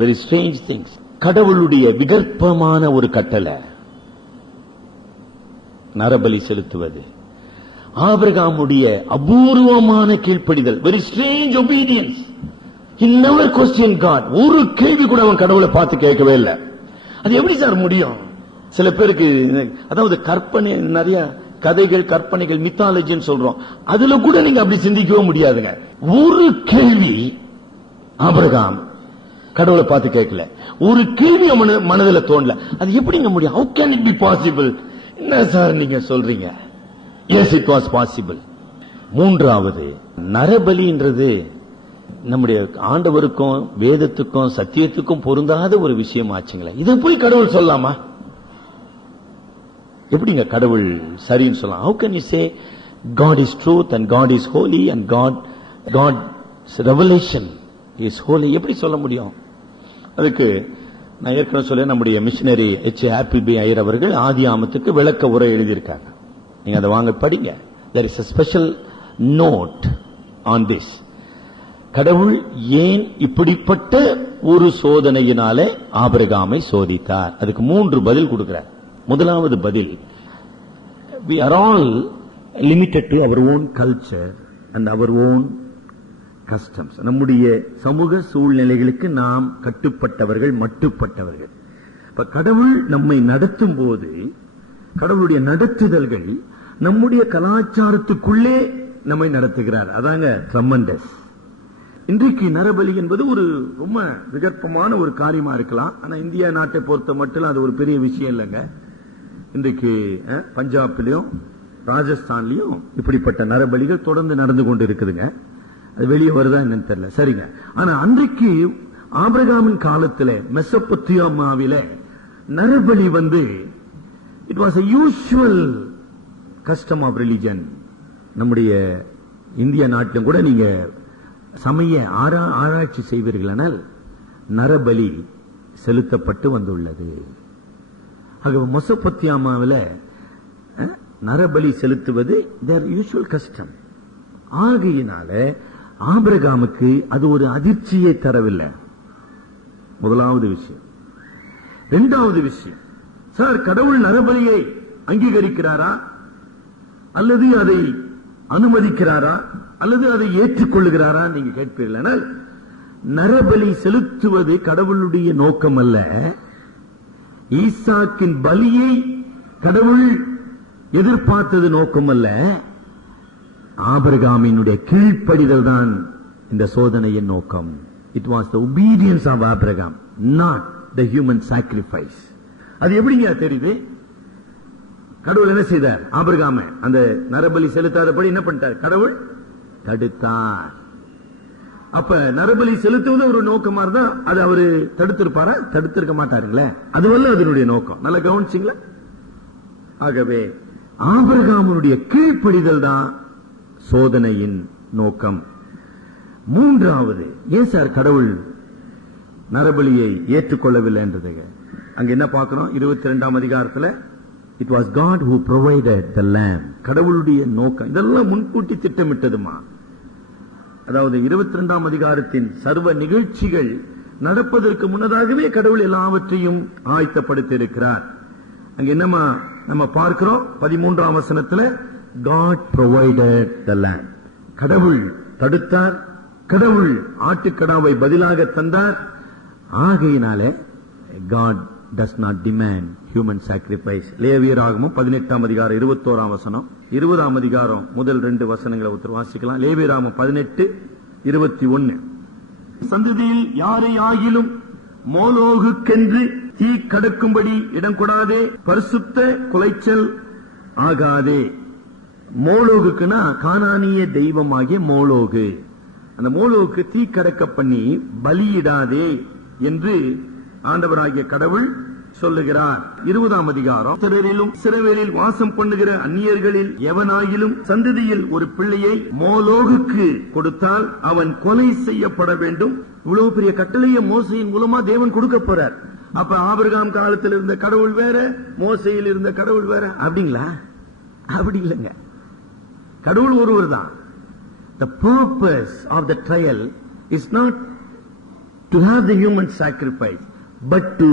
Very strange things. கடவுளுடைய விகற்பமான ஒரு கட்டளை நரபலி செலுத்துவது. ஆபிரகாமுடைய அபூர்வமான கீழ்ப்படிதல். Very strange obedience. He never questioned God. ஒரு கேள்வி கூட அவன் கடவுளை பார்த்து கேட்கவே இல்லை. அது எப்படி சார் முடியும்? சில பேருக்கு அதாவது கற்பனை, நிறைய கதைகள் கற்பனைகள் மித்தாலஜின்னு சொல்றோம். அதுல கூட நீங்க அப்படி சிந்திக்கவே முடியாதுங்க. ஒரு கேள்வி ஆபிரகாம் கடவுளை பார்த்து கேட்கல. ஒரு கேள்வி மனதில் தோணல. அது எப்படிங்க முடியும்? How can it be possible? என்ன சார் நீங்க சொல்றீங்க? Yes, it was possible. 3வது, நரபலின்றது நம்முடைய ஆண்டவருக்கும் வேதத்துக்கும் சத்தியத்துக்கும் பொருந்தாத ஒரு விஷயம் ஆச்சுங்களே. இதை போய் கடவுள் சொல்லலாமா? எப்படிங்க கடவுள் சரின்னு சொல்லலாம்? How can you say God is truth and God is holy and God's revelation is holy? எப்படி சொல்ல முடியும்? அதுக்கு நான் ஏற்கனவே சொல்ல, நம்முடைய மிஷனரி H. ஆப்பிள்பி ஐயர் அவர்கள் ஆதியாமத்துக்கு விளக்க உரை எழுதியிருக்காங்க. நீங்க அதை வாங்க படிங்க. There is a special note on this. கடவுள் ஏன் இப்படிப்பட்ட ஒரு சோதனையினாலே ஆபிரகாமை சோதித்தார்? அதுக்கு 3 பதில் கொடுக்கிறார். முதலாவது பதில், we are all limited to our own culture and our own customs. நம்முடைய சமூக சூழ்நிலைகளுக்கு நாம் கட்டுப்பட்டவர்கள், மட்டுப்பட்டவர்கள். இப்ப கடவுள் நம்மை நடத்தும் போது கடவுளுடைய நடத்துதல்கள் நம்முடைய கலாச்சாரத்துக்குள்ளே நம்மை நடத்துகிறார். அதாங்க ட்ரமெண்டஸ். இன்றைக்கு நரபலி என்பது ஒரு ரொம்ப விகற்பமான ஒரு காரியமா இருக்கலாம். ஆனா இந்தியா நாட்டை பொறுத்த மட்டும் அது ஒரு பெரிய விஷயம் இல்லைங்க. இன்றைக்கு பஞ்சாப்லயும் ராஜஸ்தான்லயும் இப்படிப்பட்ட நரபலிகள் தொடர்ந்து நடந்து கொண்டு இருக்குதுங்க. அது வெளியே வருதா என்னன்னு தெரியல. சரிங்க. ஆனா அன்றைக்கு ஆபிரகாமின் காலத்துல மெசொப்பொத்தேமியாவில நரபலி it was a usual custom of religion. நம்முடைய இந்திய நாட்டிலும் கூட நீங்க சமய ஆராய்ச்சி செய்வீர்களானால் நரபலி செலுத்தப்பட்டு வந்துள்ளது. மெசொப்பொத்தேமியாவில் நரபலி செலுத்துவது their usual custom. ஆகையினால ஆபிரகாமுக்கு அது ஒரு அதிர்ச்சியை தரவில்லை. முதலாவது விஷயம். 2வது விஷயம், சார் கடவுள் நரபலியை அங்கீகரிக்கிறாரா அல்லது அதை அனுமதிக்கிறாரா அல்லது அதை ஏற்றுக்கொள்ளுகிறாரா நீங்க கேட்பீர்கள். நரபலி செலுத்துவது கடவுளுடைய நோக்கம் அல்ல. ஈசாக்கின் பலியை கடவுள் எதிர்பார்த்தது நோக்கம் அல்ல. ஆபிரகாமினுடைய கீழ்ப்படிதல் தான் இந்த சோதனையின் நோக்கம். It was the obedience of Abraham, not the human sacrifice. அது எப்படிங்க தெரியுது? கடவுள் என்ன செய்தார்? ஆபிரகாமை அந்த நரபலி செலுத்தாதபடி என்ன பண்ணிட்டார்? கடவுள் தடுத்தார். அப்ப நரபலி செலுத்துவது ஒரு நோக்கமா இருந்தா அது அவரு தடுத்திருப்பாரா? தடுத்திருக்க மாட்டாருங்களே. அதுவல்ல அதனுடைய நோக்கம். நல்லா கவனிச்சிங்களா? ஆகவே ஆபிரகாமுடைய கீழ்ப்படிதல் தான் சோதனையின் நோக்கம். மூன்றாவது, ஏன் சார் கடவுள் நரபலியை ஏற்றுக்கொள்ளவில்லை என்றது அங்க என்ன பார்க்கிறோம்? 22ஆம் அதிகாரத்துல it was God who provided the lamb. கடவுளுடைய நோக்கம் இதெல்லாம் முன்கூட்டி திட்டமிட்டதுமா. அதாவது 22ஆம் அதிகாரத்தின் சர்வ நிகழ்ச்சிகள் நடப்பதற்கு முன்னதாகவே கடவுள் எல்லாவற்றையும் ஆயத்தப்படுத்தி இருக்கிறார். அங்க என்னமா நம்ம பார்க்கிறோம்? 13ஆம் வசனத்துல God provided the lamb. கடவுள் தடுத்தார், கடவுள் ஆட்டுக்கடாவை பதிலாக தந்தார். ஆகையினாலே God does not demand human sacrifice. லேவியராகமம் 18ஆம் அதிகாரம் 21ஆம் வசனம், 20ஆம் அதிகாரம் முதல் 2 வசனங்களை ஒருத்தர் வாசிக்கலாம். லேவியராகமம் 18:21. சந்ததியில் யாரை ஆகிலும் மோலோகுக்கென்று தீ கடக்கும்படி இடம் கொடாதே, பரிசுத்த குலைச்சல் ஆகாதே. மோலோகுக்குன்னா கானானிய தெய்வமாகிய மோலோகு. அந்த மோலோக்கு தீ கடக்க பண்ணி பலியிடாதே என்று ஆண்டவராகிய கடவுள் சொல்லுகிறார். 20ஆம் அதிகாரம், சிறவேலில் வாசம் பண்ணுகிற அந்நியர்களில் எவனாயிலும் சந்ததியில் ஒரு பிள்ளையை மோலோகுக்கு கொடுத்தால் அவன் கொலை செய்யப்பட வேண்டும். இவ்வளவு பெரிய கட்டளையை மோசையின் மூலமா தேவன் கொடுக்க போறார். அப்ப ஆபிரகாம் காலத்தில் இருந்த கடவுள் வேற, மோசையில் இருந்த கடவுள் வேற அப்படிங்களா? அப்படி இல்லைங்க. கடவுள் ஒருவர் தான். The purpose of the trial is not to have the human sacrifice, but to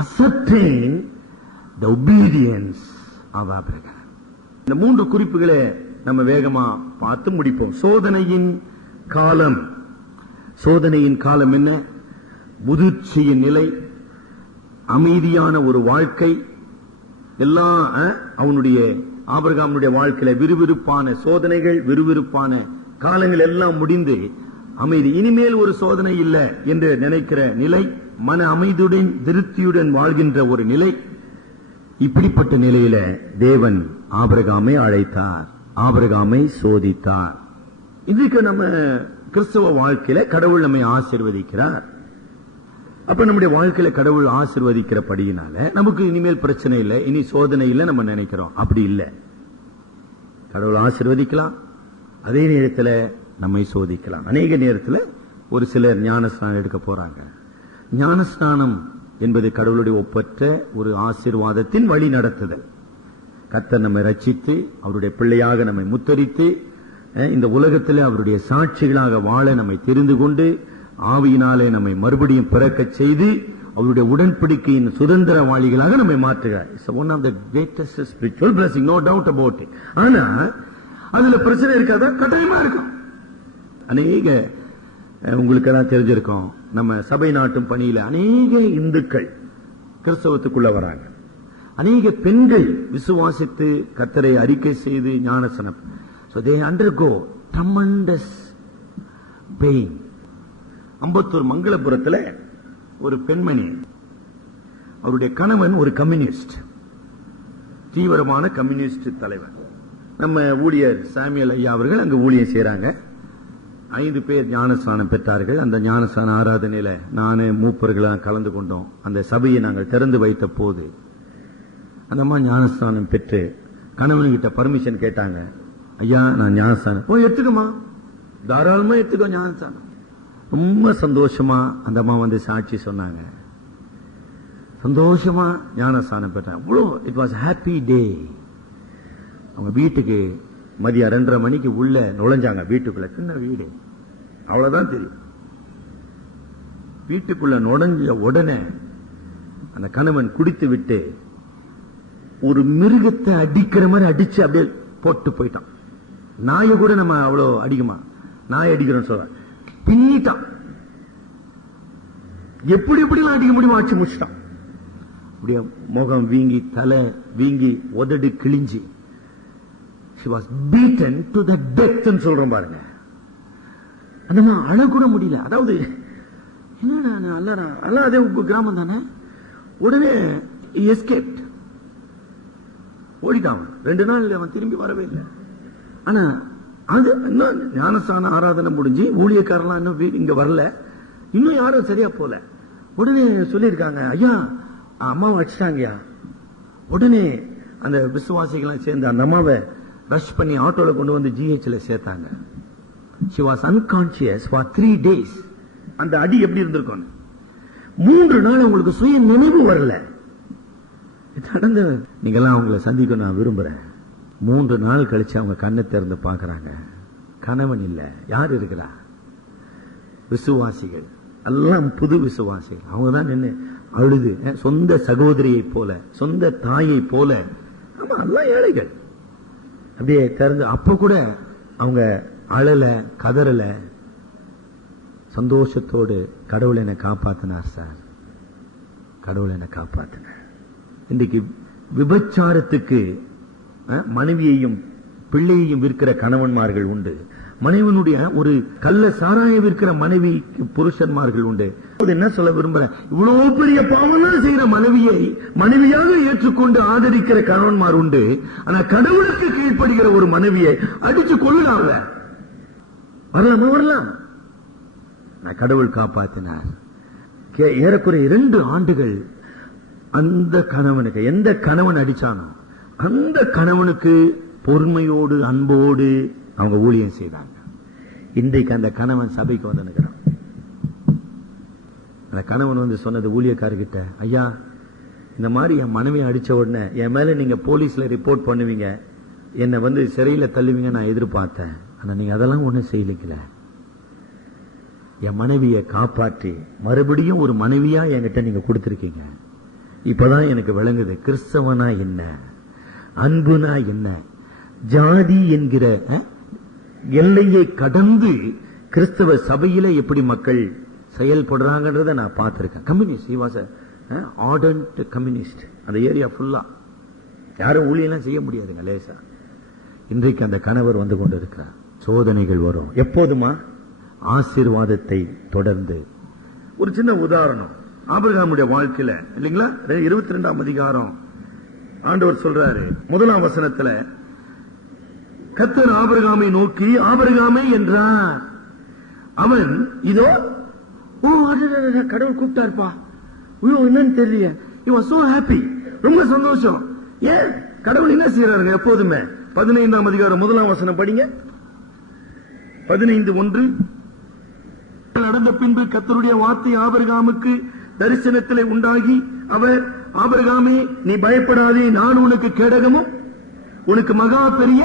ascertain the obedience of Abraham. இந்த 3 குறிப்புகளை நம்ம வேகமா பார்த்து முடிப்போம். சோதனையின் காலம். சோதனையின் காலம் என்ன? முதிர்ச்சியின் நிலை, அமைதியான ஒரு வாழ்க்கை, எல்லாம் அவனுடைய ஆபிரகாமுடைய வாழ்க்கையில விறுவிறுப்பான சோதனைகள், விறுவிறுப்பான காலங்கள் எல்லாம் முடிந்து அமைதி, இனிமேல் ஒரு சோதனை இல்லை என்று நினைக்கிற நிலை, மன அமைதியுடன் திருப்தியுடன் வாழ்கின்ற ஒரு நிலை. இப்படிப்பட்ட நிலையில தேவன் ஆபிரகாமை அழைத்தார், ஆபிரகாமை சோதித்தார். இதுக்கு நம்ம கிறிஸ்தவ வாழ்க்கையில கடவுள் நம்மை ஆசீர்வதிக்கிறார். அப்ப நம்முடைய வாழ்க்கையில கடவுள் ஆசீர்வதிக்கிறபடியினால நமக்கு இனிமேல் பிரச்சனை இல்லை, இனி சோதனை இல்லை நம்ம நினைக்கிறோம். அப்படி இல்லை. கடவுள் ஆசீர்வதிக்கலாம், அதே நேரத்தில் நம்மை சோதிக்கலாம். அநேக நேரத்தில் ஒரு சிலர் ஞானஸ்நானம் எடுக்க போறாங்க. ஞானஸ்நானம் என்பது கடவுளுடைய ஒப்பற்ற ஒரு ஆசீர்வாதத்தின் வழி நடத்துதல். கர்த்தர் நம்மை ரட்சித்து அவருடைய பிள்ளையாக நம்மை முத்தரித்து இந்த உலகத்தில் அவருடைய சாட்சிகளாக வாழ நம்மை தெரிந்து கொண்டு ஆவியினாலே நம்மை மறுபடியும் பிறக்க செய்து அவருடைய உடன்படிக்கையின் சுதந்திரவாளிகளாக நம்மை மாற்றுகிறார். It's one of the greatest spiritual blessing, no doubt about it. ஆனா அதுல பிரச்சனை இருக்காதா? கட்டாயமா இருக்கும். அநேக உங்களுக்கு எல்லாம் தெரிஞ்சிருக்கும், நம்ம சபை நாட்டும் பணியில அநேக இந்துக்கள் கிறிஸ்தவத்துக்குள்ள வராங்க. அநேக பெண்கள் விசுவாசித்து கர்த்தரை அறிக்கை செய்து ஞானஸ்நானம். So they undergo tremendous pain. Ambattur மங்களபுரத்தில் ஒரு பெண்மணி, அவருடைய கணவன் ஒரு கம்யூனிஸ்ட், தீவிரமான கம்யூனிஸ்ட் தலைவர். நம்ம ஊழியர் சாமியல் ஐயா அவர்கள் அங்கு ஊழியம் செய்யறாங்க. 5 பேர் ஞானஸ்நானம் பெற்றார்கள். அந்த ஞானஸ்நான ஆராதனையில நானு மூப்பர்களாக கலந்து கொண்டோம். அந்த சபையை நாங்கள் திறந்து வைத்த போது அந்த அம்மா ஞானஸ்நானம் பெற்று கணவன்கிட்ட பர்மிஷன் கேட்டாங்க. ஐயா நான் ஞானஸ்நானம் எடுத்துக்கமா, தாராளமா எடுத்துக்கோ ஞானஸ்நானம். ரொம்ப சந்தோஷமா அந்த அம்மா வந்து சாட்சி சொன்னாங்க. சந்தோஷமா ஞானஸ்நானம் பெற்றாங்க. It was happy day. அவங்க வீட்டுக்கு மதியம் 2:30 மணிக்கு உள்ள நுழைஞ்சாங்க. வீட்டுக்குள்ள சின்ன வீடு, அவ்வளவுதான் தெரியும். வீட்டுக்குள்ள நுழைஞ்ச உடனே அந்த கணவன் குடித்து விட்டு ஒரு மிருகத்தை அடிக்கிற மாதிரி அடிச்சு அப்படியே போட்டு போயிட்டான். நாயை கூட நம்ம அவ்வளவு அடிக்குமா? நாய் அடிக்கிறோம் சொல்ற பின்னிட்டான். எப்படி எப்படிலாம் அடிக்க முடியுமா அடிச்சு முடிச்சிட்டான். அப்படியே முகம் வீங்கி, தலை வீங்கி, உதடு கிழிஞ்சி. She was beaten to the death ன்னு சொல்றோம் பாருங்க. அந்த அழக்கூட முடியல. அதாவது என்னடா அல்ல அதே கிராமம் தானே. உடனே எஸ்கேப்ட், ஓடிட்டான். 2 நாள் அவன் திரும்பி வரவே இல்லை. ஆனா அது இன்னும் ஞானஸ்தான ஆராதனை முடிஞ்சு ஊழியக்காரெல்லாம் இன்னும் இங்க வரல, இன்னும் யாரும் சரியா போல. உடனே சொல்லியிருக்காங்க, ஐயா அம்மாவை அடிச்சிட்டாங்கயா. உடனே அந்த விசுவாசிகள் சேர்ந்து அந்த அம்மாவை ரஷ் பண்ணி ஆட்டோல கொண்டு வந்து ஜிஹெச்ல சேர்த்தாங்க. She was unconscious for 3 days. அந்த அடி எப்படி இருந்திருக்கும்? 3 நாள் உங்களுக்கு சுய நினைவு வரல. நடந்த நீங்கெல்லாம் அவங்களை சந்திக்க நான் விரும்புறேன். 3 நாள் கழிச்சு அவங்க கண்ணை திறந்து பாக்குறாங்க, கணவன் இல்ல. யார் இருக்கிறா? விசுவாசிகள், எல்லாம் புது விசுவாசிகள். அவங்க தான் நின்று அழுது, சொந்த சகோதரியை போல, சொந்த தாயை போல. ஆமா, எல்லாம் ஏழைகள். அப்படியே திறந்து, அப்ப கூட அவங்க அழல, கதறல, சந்தோஷத்தோடு கடவுள் என்னை காப்பாத்தினார் சார், கடவுள் என்னை காப்பாத்தினார். இன்றைக்கு விபச்சாரத்துக்கு மனைவியையும் பிள்ளையையும் விற்கிற கணவன்மார்கள் உண்டு. மனைவனுடைய ஒரு கள்ள சாராய விற்கிற மனைவி புருஷன்மார்கள் உண்டு. என்ன சொல்ல விரும்புறேன், இவ்வளவு பெரிய பாவம் செய்யற மனைவியை மனைவியாக ஏற்றுக்கொண்டு ஆதரிக்கிற கணவன்மார் உண்டு. ஆனா கடவுளுக்கு கீழ்ப்படுகிற ஒரு மனைவியை அடிச்சு கொள்ளலாம். வரலாமா? வரலாம். கடவுள் காப்பாத்தினார். ஏறக்குறைய 2 ஆண்டுகள் அந்த கணவனுக்கு, எந்த கணவன் அடிச்சானோ அந்த கணவனுக்கு பொறுமையோடு அன்போடு அவங்க ஊழியம் செய்தாங்க. இன்றைக்கு அந்த கணவன் சபைக்கு வந்து நிற்கிறான். அந்த கணவன் வந்து சொன்னது ஊழியக்காரர்கிட்ட, ஐயா இந்த மாதிரி என் மனைவி அடிச்ச உடனே என் மேல நீங்க போலீஸ்ல ரிப்போர்ட் பண்ணுவீங்க, என்னை வந்து சிறையில தள்ளுவீங்க நான் எதிர்பார்த்தேன். ஆனா நீங்க அதெல்லாம் ஒண்ணும் செய்யல. என் மனைவியை காப்பாற்றி மறுபடியும் ஒரு மனைவியா என்கிட்ட நீங்க கொடுத்திருக்கீங்க. இப்பதான் எனக்கு விளங்குது கிறிஸ்தவனா என்ன, அன்புனா என்ன, ஜாதி என்கிற எல்லையை கடந்து கிறிஸ்தவ சபையில எப்படி மக்கள் செயல்படுறாங்கன்றத நான் பார்த்திருக்கேன். Communist, he was a ardent communist. அந்த ஏரியா ஃபுல்லா யாரும் ஊழியெல்லாம் செய்ய முடியாதுங்க லேசா. இன்றைக்கு அந்த கணவர் வந்து கொண்டு இருக்கிறார். சோதனைகள் வரும் எப்போதுமா, ஆசீர்வாதத்தை தொடர்ந்து. ஒரு சின்ன உதாரணம் ஆபிரகாமுடைய வாழ்க்கையில இல்லைங்களா, 22ஆம் அதிகாரம் ஆண்டவர் சொல்றாரு 1ஆம் வசனத்துல, கர்த்தர் ஆபிரகாமை நோக்கி ஆபிரகாமே என்றார். அவன் இதோ, ஓ கடவுள் கூப்பிட்டார்ப்பா, ஐயோ என்னன்னு தெரியல. he was so happy, ரொம்ப சந்தோஷம். ஏன் கடவுள் என்ன செய்யறாருங்க எப்போதுமே? 15ஆம் அதிகாரம் 1ஆம் வசனம் படிங்க. 15:1. நடந்த பின்பு கர்த்தருடைய வார்த்தை ஆபிரகாமுக்கு தரிசனத்திலே உண்டாகி, அவர் ஆபிரகாமே நீ பயப்படாதே, நான் உனக்கு கேடகமும் உனக்கு மகா பெரிய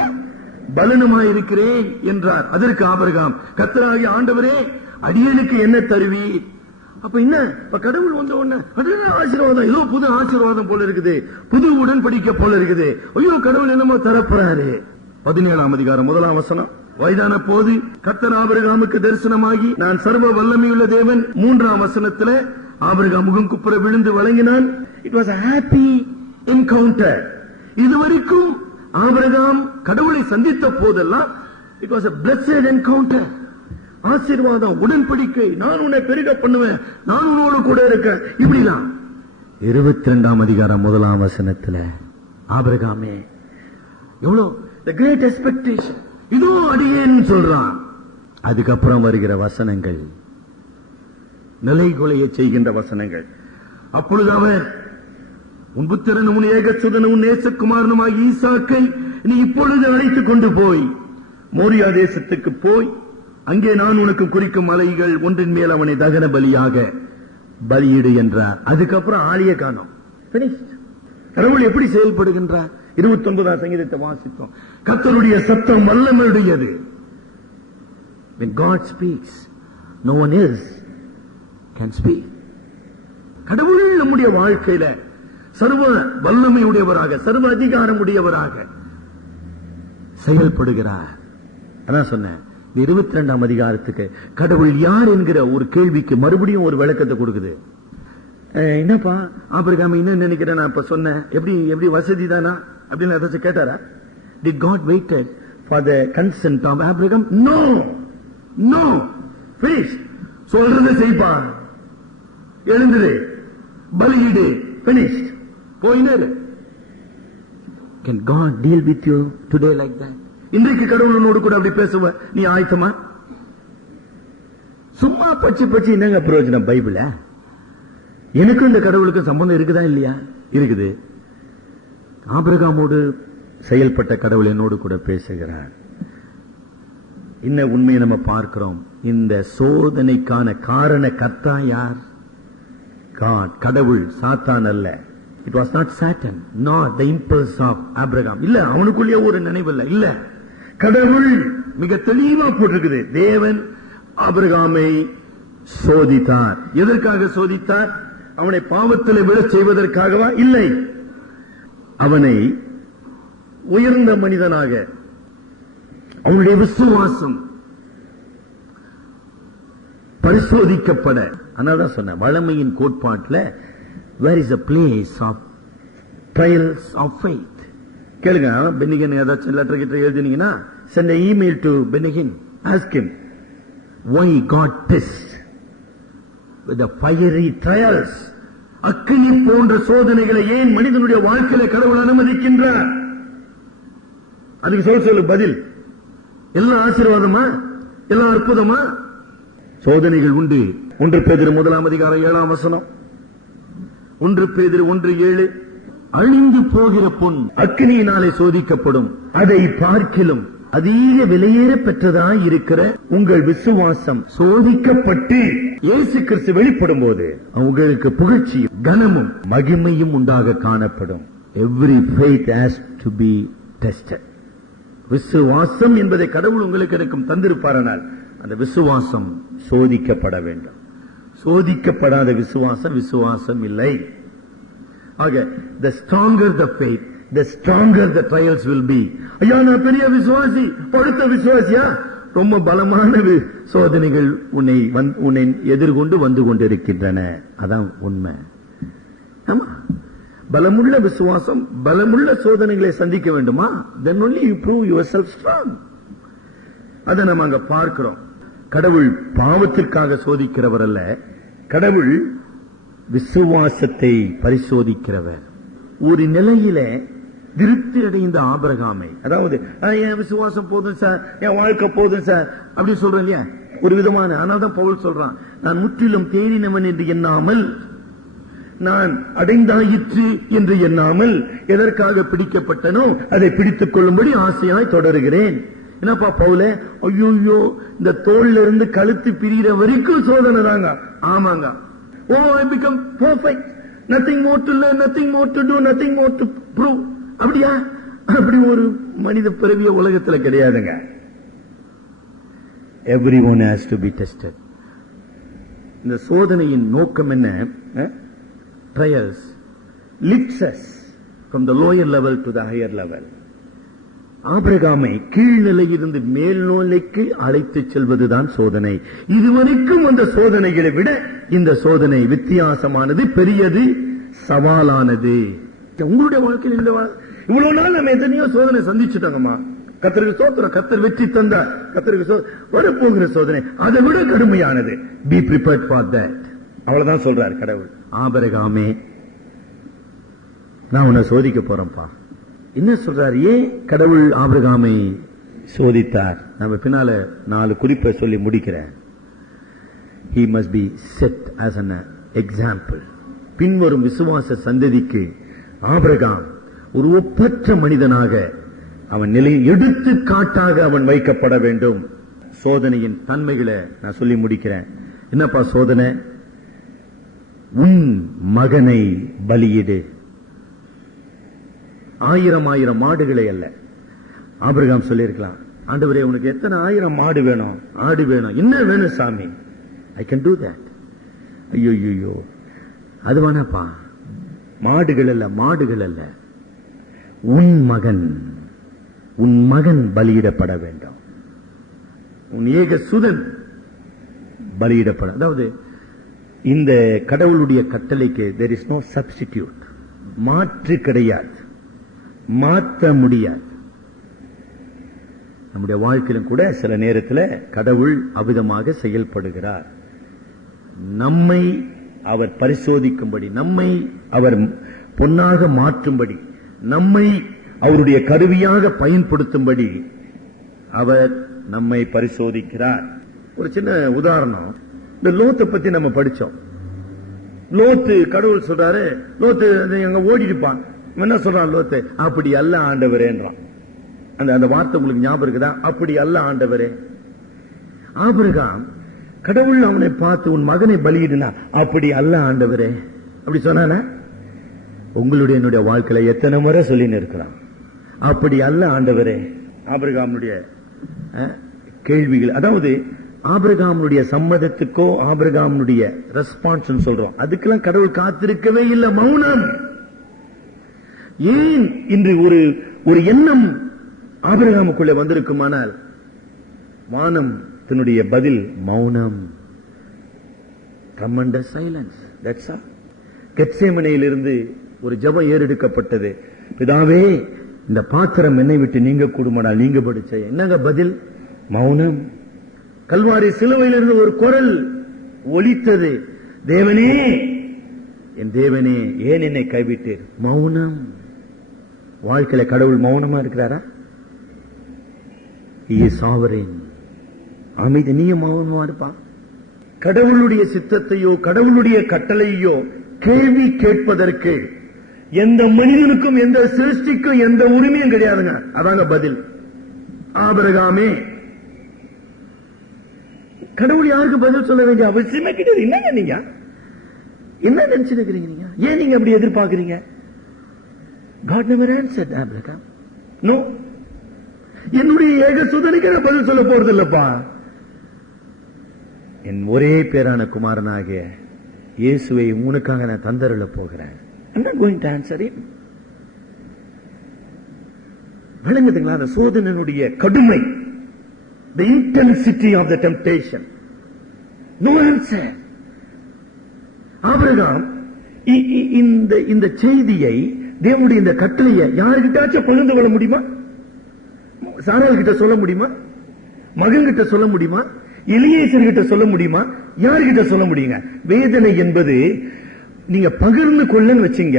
பலனுமாயிருக்கிறேன் என்றார். அதற்கு ஆபிரகாம், கர்த்தராகிய ஆண்டவரே அடியனுக்கு என்ன தருவீர்? அப்ப என்ன, கடவுள் வந்த உடனே ஆசீர்வாதம், ஏதோ புது ஆசீர்வாதம் போல இருக்குது, புது உடன்படிக்கை போல இருக்குது. ஐயோ கடவுள் என்னமோ தரப்போறாரு. 17ஆம் அதிகாரம் 1ஆம் வசனம். வயதான போது கர்த்தர் ஆபிரகாமுக்கு தரிசனமாகி, நான் சர்வ வல்லமையுள்ள தேவன். 3ஆம் வசனத்துல ஆபிரகாம் முகம் குப்புற விழுந்து வழங்கினான். It was a happy encounter. இதுவரைக்கும் ஆபிரகாம் கடவுளை சந்தித்த போதெல்லாம் it was a blessed encounter. ஆசீர்வாதம், உடன்படிக்கை, நான் உன்னை பெருக பண்ணுவேன், நான் உன்னோடு கூட இருக்கேன், இப்படிலாம். 22ஆம் அதிகாரம் 1ஆம் வசனத்துல ஆபிரகாமே எவ்வளவு the great expectation, இதோ அடியேன்னு சொல்றான். அதுக்கப்புறம் வருகிற வசனங்கள் நிலை கொலைய செய்கின்ற வசனங்கள். அப்பொழுது அவர், உன் புத்திரனும் உன் ஏகசுதனும் உன் நேசகுமாரனுமாகி ஈசாக்கை நீ இப்பொழுது அழைத்துக் கொண்டு போய் மோரியா தேசத்துக்கு போய், அங்கே நான் உனக்கு குறிக்கும் மலைகள் ஒன்றின் மேல் அவனை தகன பலியாக பலியிடு என்றார். அதுக்கப்புறம் ஆளிய காணோம். கடவுள் எப்படி செயல்படுகின்றார்? 29ஆம் சங்கீதத்தை வாசித்தோம். கர்த்தருடைய சத்தம் வல்லமையுடையது. When God speaks, no one else can speak. கடவுள் நம்முடைய வாழ்க்கையில சர்வ வல்லமையுடையவராக, சர்வ அதிகாரம் உடையவராக செயல்படுகிறார். அதான் சொன்னேன், 22ஆம் அதிகாரத்துக்கு கடவுள் யார் என்கிற ஒரு கேள்விக்கு மறுபடியும் ஒரு விளக்கத்தை கொடுக்குது. என்னப்பா ஆபிரகாம் என்ன நினைக்கிறேன் நான் இப்ப சொன்னேன், எப்படி வசதி தானா அப்படின்னு ஏதாச்சும் கேட்டாரா? Did God waited for the consent of Abraham? No. Please, சொல்றதை செய்ப்பா, எழுந்துரு, பலியிடு, finished, போயினே. Can God deal with you today like that? இன்றைக்கு கடவுளோடு கூட அப்படி பேசுவ, நீ ஆயத்தமா? சும்மா பச்சு பச்சு என்னங்க பிரயோஜனம்? பைபிள எனக்கும் இந்த கடவுளுக்கு சம்பந்தம் இருக்குதா இல்லையா? இருக்குது. ஆபிரகாமோடு செயல்பட்ட கடவுள் என்னோடு கூட பேசுகிறார். இன்ன உண்மையை நம்ம பார்க்கிறோம். இந்த சோதனைக்கான காரண கர்த்தா யார்? காட், கடவுள், சாத்தான் அல்ல. It was not Satan, not the impulse of Abraham. இல்ல, அவனுக்குள்ளே ஒரு நினைவு இல்ல. கடவுள் மிக தெளிவா போட்டிருக்குது. தேவன் ஆபிரகாமை சோதித்தார். எதற்காக சோதித்தார்? அவனை பாவத்தில் விழச் செய்வதற்காகவா? இல்லை, அவனை உயர்ந்த மனிதனாக, அவனுடைய விசுவாசம் பரிசோதிக்கப்பட. அதனால்தான் சொன்ன வளமையின் கோட்பாட்டில் where is the place of trials of faith? கேளுங்க, பென்னிகன் ஏதாச்சும் லெட்டர் கிட்ட எழுதினீங்கன்னா send an email to Bennigan, ask him why God tests with the fiery trials. அக்கினி போன்ற சோதனைகளை ஏன் மனிதனுடைய வாழ்க்கையில கடவுள் அனுமதிக்கின்றார்? அதுக்கு சொல்லு பதில். எல்லாம் ஆசீர்வாதமா? எல்லாம் அற்புதமா? சோதனைகள் உண்டு. 1 பேதுரு 1:7 1 பேதுரு 1:7 அழிந்து போகிற பொன் அக்கினியினாலே சோதிக்கப்படும், அதை பார்க்கிலும் அதிக விலையேற பெற்றதாய் இருக்கிற உங்கள் விசுவாசம் சோதிக்கப்பட்டு இயேசு கிறிஸ்து வெளிப்படும் போது உங்களுக்கு புகழ்ச்சியும் கனமும் மகிமையும் உண்டாக காணப்படும். Every faith has to be tested. விசுவாசம் என்பதை கடவுள் உங்களுக்கு எனக்கும் தந்திருப்பாரானால் அந்த விசுவாசம் சோதிக்கப்பட வேண்டும். சோதிக்கப்படாத விசுவாசம் விசுவாசம் இல்லை. ஆக the stronger the faith, the stronger the trials will be. ஐயா, நான் பெரிய விசுவாசி, படுத்த விசுவாசியா? ரொம்ப பலமான சோதனைகள் உன்னை எதிர்கொண்டு வந்து கொண்டிருக்கின்றன. அதான் உண்மை. ஆமா, பலமுள்ள விசுவாசம் பலமுள்ள சோதனைகளை சந்திக்க வேண்டுமா? then only you prove yourself strong. அதை நம்ம அங்க பார்க்கிறோம். கடவுள் பாவத்திற்காக சோதிக்கிறவர் அல்ல, கடவுள் விசுவாசத்தை பரிசோதிக்கிறவர். ஒரு நிலையில திருப்தி அடைந்த ஆபிரகாமை, அதாவது என் விசுவாசம் போதும் சார், என் வாழ்க்கை போதும் சார் அப்படி சொல்றேன் இல்லையா, ஒரு விதமான. ஆனால்தான் பவுல் சொல்றான், நான் முற்றிலும் தேறினவன் என்று எண்ணாமல், நான் அடைந்தாயிற்று என்று எண்ணாமல், எதற்காக பிடிக்கப்பட்டனோ அதை பிடித்துக் கொள்ளும்படி ஆசையாய் தொடருகிறேன். என்னப்பா பவுல, ஐயோ இந்த தோல்ல இருந்து கழுத்து பிரிகிற வரைக்கும் சோதனை தாங்க. ஆமாங்க. ஓ, I become perfect, nothing more to learn, nothing more to do, nothing more to prove. அப்படியா? அப்படி ஒரு மனித பிறவிய உலகத்துல கிடையாதுங்க. Everyone has to be tested. இந்த சோதனையின் நோக்கம் என்ன? Trials lifts us from the lower level to the higher level. ஆபிரகாமை கீழ்நிலையிலிருந்து மேல் நிலைக்கு அழைத்து செல்வதுதான் சோதனை. இதுவரைக்கும் அந்த சோதனைகளை விட இந்த சோதனை வித்தியாசமானது, பெரியது, சவாலானது. உங்களுடைய வாழ்க்கையில் இவ்வளவு நாள் நம்ம எத்தனையோ சோதனை சந்திச்சுட்டாங்கம்மா. கர்த்தருக்கு ஸ்தோத்திரம், கர்த்தர் வெற்றி தந்தார். கர்த்தருக்கு வரப்போகிற சோதனை அதை விட கடுமையானது. Be prepared for that. அவ்வளவுதான் சொல்றார் கடவுள். ஆபிரகாமே, நான் உன்னை சோதிக்க போறேன்ப்பா. என்ன சொல்றார்? ஏன் கடவுள் ஆபிரகாமை சோதித்தார்? நம்ம பின்னால 4 குறிப்பை சொல்லி முடிக்கிறேன். He must be set as an example. பின்வரும் விசுவாச சந்ததிக்கு ஆபிரகாம் ஒரு ஒப்பற்ற மனிதனாக, அவன் நிலை எடுத்துக்காட்டாக அவன் வைக்கப்பட வேண்டும். சோதனையின் தன்மைகளை நான் சொல்லி முடிக்கிறேன். என்னப்பா சோதனை? உன் மகனை பலியிடு. 1000 மாடுகளை அல்ல. ஆபிரகாம் சொல்லியிருக்கலாம், ஆண்டவரே உனக்கு எத்தனை 1000 மாடு வேணும்? ஆடு வேணும். என்ன வேணும் சாமி? I can do that. ஐயோ, அது வேணாப்பா. மாடுகள் அல்ல, உன் மகன் பலியிடப்பட வேண்டும். உன் ஏக சுதன் பலியிடப்பட. அதாவது இந்த கடவுளுடைய கட்டளைக்கு there is no substitute. மாற்று கிடையாது, மாற்ற முடியாது. நம்முடைய வாழ்க்கையிலும் கூட சில நேரத்தில் கடவுள் அவ்விதமாக செயல்படுகிறார். நம்மை அவர் பரிசோதிக்கும்படி, நம்மை அவர் பொன்னாக மாற்றும்படி, நம்மை அவருடைய கருவியாக பயன்படுத்தும்படி அவர் நம்மை பரிசோதிக்கிறார். ஒரு சின்ன உதாரணம், இந்த லோத்தை பத்தி நம்ம படிச்சோம். லோத்து கடவுள் சொல்றாரு, லோத்து எங்க ஓடிடுப்பான். என்ன சொல்றான் லோத்து? அப்படி அல்ல ஆண்டவரேன்றான். அந்த வார்த்தை உங்களுக்கு ஞாபகம் இருக்குதா? அப்படி அல்ல ஆண்டவரே. ஆபிரகாம் கடவுள் அவனை பார்த்து உன் மகனை பலியிடுனா, அப்படி அல்ல ஆண்டவரே அப்படி சொன்னானா? உங்களுடைய என்னுடைய வாழ்க்கையில எத்தனை முறை சொல்லின்னு இருக்கிறான், அப்படி அல்ல ஆண்டவரே. ஆபிரகாமுடைய கேள்விகள், அதாவது ஆபிரகாமுடைய சம்மதத்துக்கோ ஆபிரகாமுடைய ரெஸ்பான்ஸ் சொல்றோம், அதுக்கெல்லாம் கடவுள் காத்திருக்கவே இல்லை, மௌனம். ஏன் இன்று ஒரு எண்ணம் ஆபிரகாமுக்குள்ளே வந்திருக்குமானால் வானம் தன்னுடைய பதில் மௌனம். tremendous silence. That's all. கெத்சேமனையிலிருந்து ஒரு ஜெபம் ஏறெடுக்கப்பட்டது. பிதாவே, இந்த பாத்திரம் என்னை விட்டு நீங்க கூடுமானால் நீங்க படிச்ச என்னங்க பதில்? மௌனம். கல்வாரி சிலுவையிலிருந்து ஒரு குரல் ஒலித்தது, தேவனே, என் தேவனே, ஏன் என்னை கைவிட்டீர்? மௌனம். வாழ்க்கையில கடவுள் மௌனமா இருக்கிறாரா? He is sovereign. அமைதி. நீ மௌனமா இருப்பா? கடவுளுடைய சித்தத்தையோ கடவுளுடைய கட்டளையோ கேள்வி கேட்பதற்கு எந்த மனிதனுக்கும் எந்த சிருஷ்டிக்கும் எந்த உரிமையும் கிடையாதுங்க. அதாங்க பதில். ஆபிரகாமே, கடவுள் யாருக்கு பதில் சொல்ல வேண்டிய அவசியமே கிடையாது. என்னங்க நீங்க என்ன நினைச்சிருக்கிறீங்க? நீங்க ஏன் நீங்க அப்படி எதிர்பார்க்கிறீங்க? God never answered Abraham. No. என்னுடைய ஏக சுதனுக்கு நான் பதில் சொல்ல போறது இல்லப்பா. என் ஒரே பேரான குமாரனாகிய இயேசுவை உனக்காக நான் தந்தருள போகிறேன். I'm not going to answer him. விளங்குதுங்களா அந்த சோதனையினுடைய கடுமை? The intensity of the temptation. No answer. Abraham இந்த செய்தியை, தேவனுடைய இந்த கட்டளையை யாருக்கிட்டாச்சும் பகிர்ந்து கொள்ள முடியுமா? சாராள் கிட்ட சொல்ல முடியுமா? மகன் கிட்ட சொல்ல முடியுமா? எலியேசர் கிட்ட சொல்ல முடியுமா? யாருக்கிட்ட சொல்ல முடியுங்க? வேதனை என்பது நீங்க பகிர்ந்து கொள்ளன்னு வச்சீங்க,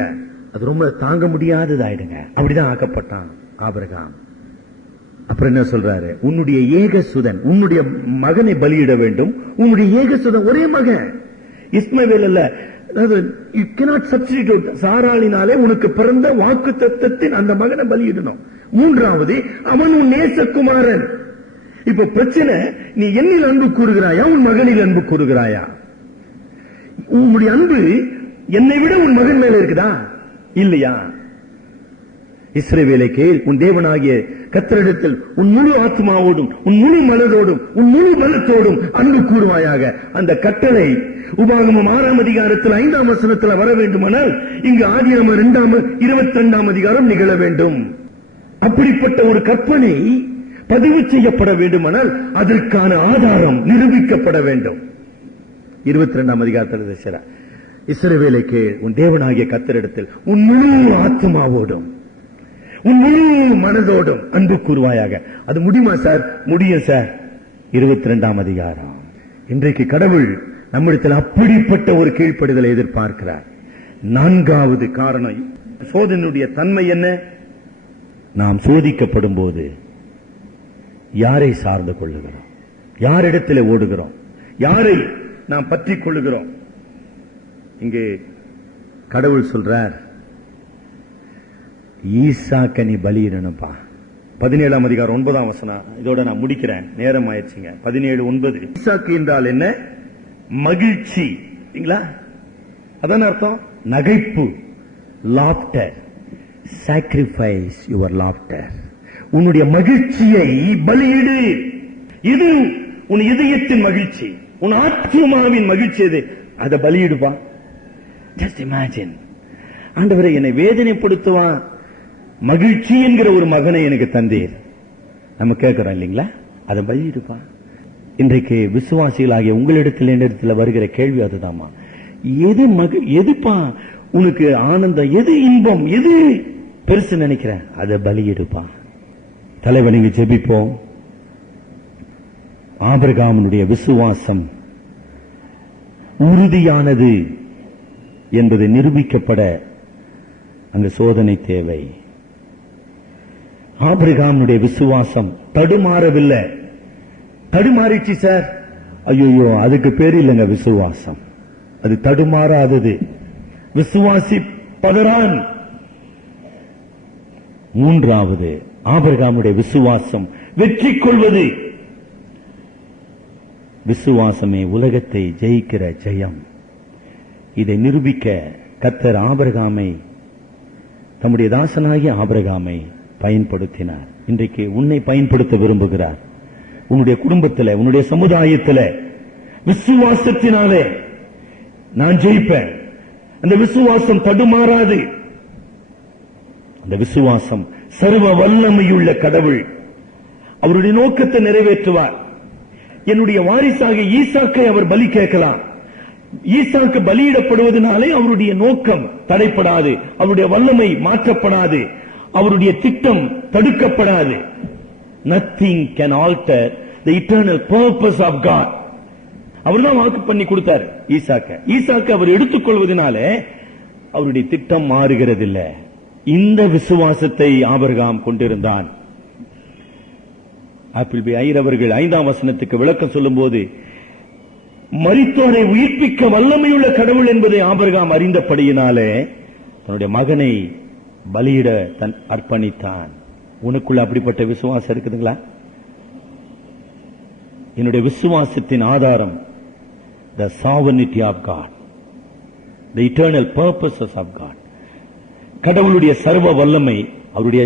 அது ரொம்ப தாங்க முடியாததாயிடுங்க. அப்படிதான் ஆக்கப்பட்டான் ஆபிரகாம். அப்புறம் என்ன சொல்றாரு? உன்னுடைய ஏகசுதன், உன்னுடைய மகனை பலியிட வேண்டும். உன்னுடைய ஏகசுதன் ஒரே மகன் இஸ்மவேல் அல்ல. You cannot substitute. சாராளினாலே உனக்கு பிறந்த வாக்கு தத்தத்தின் அந்த மகனை பலியிடணும். மூன்றாவது, அவன் உன் நேசகுமாரன். இப்ப பிரச்சனை, நீ என்னில் அன்பு கூறுகிறாயா, உன் மகனில் அன்பு கூறுகிறாயா? உன்னுடைய அன்பு என்னை விட உன் மகன் மேல இருக்குதா இல்லையா? இஸ்ரவேலை கேள், உன் தேவனாகிய கர்த்தரிடத்தில் உன் முழு ஆத்மாவோடும் உன் முழு மனதோடும் உன் முழு பலத்தோடும் அன்பு கூறுவாயாக. அந்த கட்டளை உபாகமம் 6ஆம் அதிகாரத்தில் 5ஆம் வசனத்தில் வர வேண்டுமானால் இங்கு ஆதியாகமம் 22ஆம் அதிகாரம் நிகழ வேண்டும். அப்படிப்பட்ட ஒரு கற்பனை பதிவு செய்யப்பட வேண்டுமானால் அதற்கான ஆதாரம் நிரூபிக்கப்பட வேண்டும். 22ஆம் அதிகாரத்தில் இஸ்ரவேலை கேள், உன் தேவனாகிய கர்த்தரிடத்தில் உன் முழு ஆத்மாவோடும் உன் முழு மனதோடும் அன்பு கூறுவாயாக. அது முடியுமா சார்? முடியும் சார். 22ஆம் அதிகாரம். இன்றைக்கு கடவுள் நம்மிடத்தில் அப்படிப்பட்ட ஒரு கீழ்ப்படிதலை எதிர்பார்க்கிறார். 4வது காரணம், சோதனையுடைய தன்மை என்ன? நாம் சோதிக்கப்படும் போது யாரை சார்ந்து கொள்ளுகிறோம்? யாரிடத்தில் ஓடுகிறோம்? யாரை நாம் பற்றிக் கொள்ளுகிறோம்? இங்கே கடவுள் சொல்றார், ஈசாக்க நீ பலியிடணும்பா. 17ஆம் அதிகாரம் 9ஆம் வசனம். இதோட நான் முடிக்கிறேன், நேரம் ஆயிடுச்சுங்க. 17:9. ஈசாக்கு என்றால் என்ன? மகிழ்ச்சி. அதான் அர்த்தம். நகைப்பு, லாப்டர். Sacrifice your laughter. உன்னுடைய மகிழ்ச்சியை பலியிடு. இது உன் இதயத்தின் மகிழ்ச்சி, உன் ஆத்மாவின் மகிழ்ச்சி. எது? அதை பலியிடுப்பா. ஜஸ்ட் இமேஜின், ஆண்டவரே என்னை வேதனைப்படுத்துவான், மகிழ்ச்சி என்கிற ஒரு மகனை எனக்கு தந்தீர். நம்ம கேட்கிறோம் இல்லைங்களா? அதை பலியிடுப்பா. இன்றைக்கு விசுவாசிகளாகிய உங்களிடத்தில் என்னிடத்தில் வருகிற கேள்வி அதுதாமா. எதுப்பா உனக்கு ஆனந்தம், எது இன்பம், எது பெருசு நினைக்கிற? அதை பலியிடுப்பா. தலைவர், நீங்க ஜெபிப்போம். ஆபிரகாமுடைய விசுவாசம் உறுதியானது என்பது நிரூபிக்கப்பட அந்த சோதனை தேவை. ஆபிரகாமுடைய விசுவாசம் தடுமாறவில்லை. தடுமாறிச்சு சார், ஐயோ அதுக்கு பேர் இல்லைங்க விசுவாசம், அது தடுமாறாதது. விசுவாசி பதறான். மூன்றாவது, ஆபிரகாமுடைய விசுவாசம் வெற்றி கொள்வது. விசுவாசமே உலகத்தை ஜெயிக்கிற ஜெயம். இதை நிரூபிக்க கர்த்தர் ஆபிரகாமை, தம்முடைய தாசனாகிய ஆபிரகாமை பயன்படுத்தினார். இன்றைக்கு உன்னை பயன்படுத்த விரும்புகிறார். உன்னுடைய குடும்பத்தில், உன்னுடைய சமுதாயத்தில் விசுவாசத்தினாலே நான் ஜெயிப்பேன். அந்த விசுவாசம் தடுமாறாது. அந்த விசுவாசம் சர்வ வல்லமையுள்ள கடவுள் அவருடைய நோக்கத்தை நிறைவேற்றுவார். என்னுடைய வாரிசாக ஈசாக்கை அவர் பலி கேட்கலாம். ஈசாக்கு பலியிடப்படுவதனாலே அவருடைய நோக்கம் தடைப்படாது, அவருடைய வல்லமை மாற்றப்படாது, அவருடைய திட்டம் தடுக்கப்படாது. Nothing can alter the eternal purpose of God. அவர்தான் வாக்கு பண்ணி கொடுத்தார் ஈசாக்கு அவர் எடுத்துக்கொள்வதனால அவருடைய திட்டம் மாறுகிறதில்லை. இந்த விசுவாசத்தை ஆபிரகாம் கொண்டிருந்தான். ஆப்பிள் பி ஐயர் அவர்கள் 5ஆம் வசனத்துக்கு விளக்கம் சொல்லும் போது, மரித்தோரை உயிர்ப்பிக்க வல்லமையுள்ள கடவுள் என்பதை ஆபிரகாம் அறிந்தபடியினாலே தன்னுடைய மகனை பலியிட அர்ப்பணித்தான். உனக்குள்ள அப்படிப்பட்ட விசுவாசம் இருக்குதுங்களா? என்னுடைய விசுவாசத்தின் ஆதாரம் the sovereignty of God, the eternal purposes of God. கடவுளுடைய சர்வ வல்லமை, அவருடைய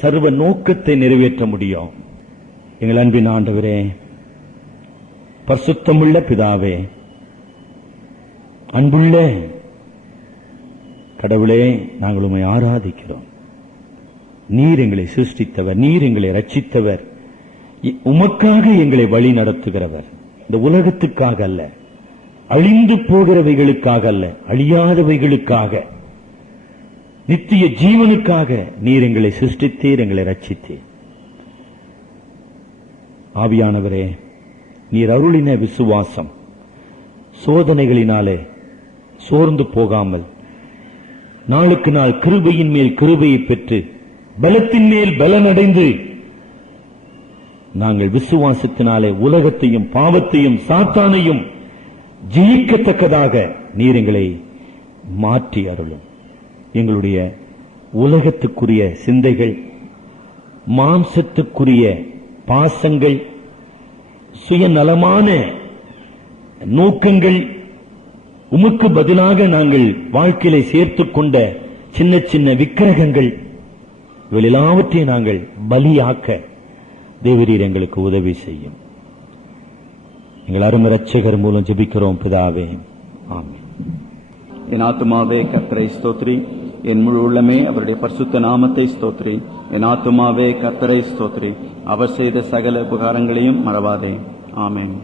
சர்வ நோக்கத்தை நிறைவேற்ற முடியும். எங்கள் அன்பின் ஆண்டவரே, பரிசுத்தமுள்ள பிதாவே, அன்புள்ள கடவுளே, நாங்கள் உம்மை ஆராதிக்கிறோம். நீர் எங்களை சிருஷ்டித்தவர், நீர் எங்களை ரட்சித்தவர், உமக்காக எங்களை வழி நடத்துகிறவர். இந்த உலகத்துக்காக அல்ல, அழிந்து போகிறவைகளுக்காக அல்ல, அழியாதவைகளுக்காக, நித்திய ஜீவனுக்காக நீர் எங்களை சிருஷ்டித்தீர், எங்களை ரட்சித்தீர். ஆவியானவரே, நீர் அருளின விசுவாசம் சோதனைகளினாலே சோர்ந்து போகாமல் நாளுக்கு நாள் கிருபையின் மேல் கிருபையை பெற்று பலத்தின் மேல் பலனடைந்து நாங்கள் விசுவாசத்தினாலே உலகத்தையும் பாவத்தையும் சாத்தானையும் ஜெயிக்கத்தக்கதாக நீர் எங்களை மாற்றி அருளும். எங்களுடைய உலகத்துக்குரிய சிந்தைகள், மாம்சத்துக்குரிய பாசங்கள், சுயநலமான நோக்கங்கள், உமக்கு பதிலாக நாங்கள் வாழ்க்கையிலே சேர்த்துக் கொண்ட சின்ன சின்ன விக்கிரகங்கள், எல்லாவற்றையும் நாங்கள் பலியாக்க தேவரீர் எங்களுக்கு உதவி செய்யும். எங்கள் அருமை இரட்சகர் மூலம் ஜெபிக்கிறோம் பிதாவே, ஆமென். என் ஆத்துமாவே கர்த்தரை ஸ்தோத்ரி, என் முழு உள்ளமே அவருடைய பரிசுத்த நாமத்தை ஸ்தோத்ரி. என் ஆத்துமாவே கர்த்தரை ஸ்தோத்ரி, அவர் செய்த சகல உபகாரங்களையும் மறவாதே. ஆமென்.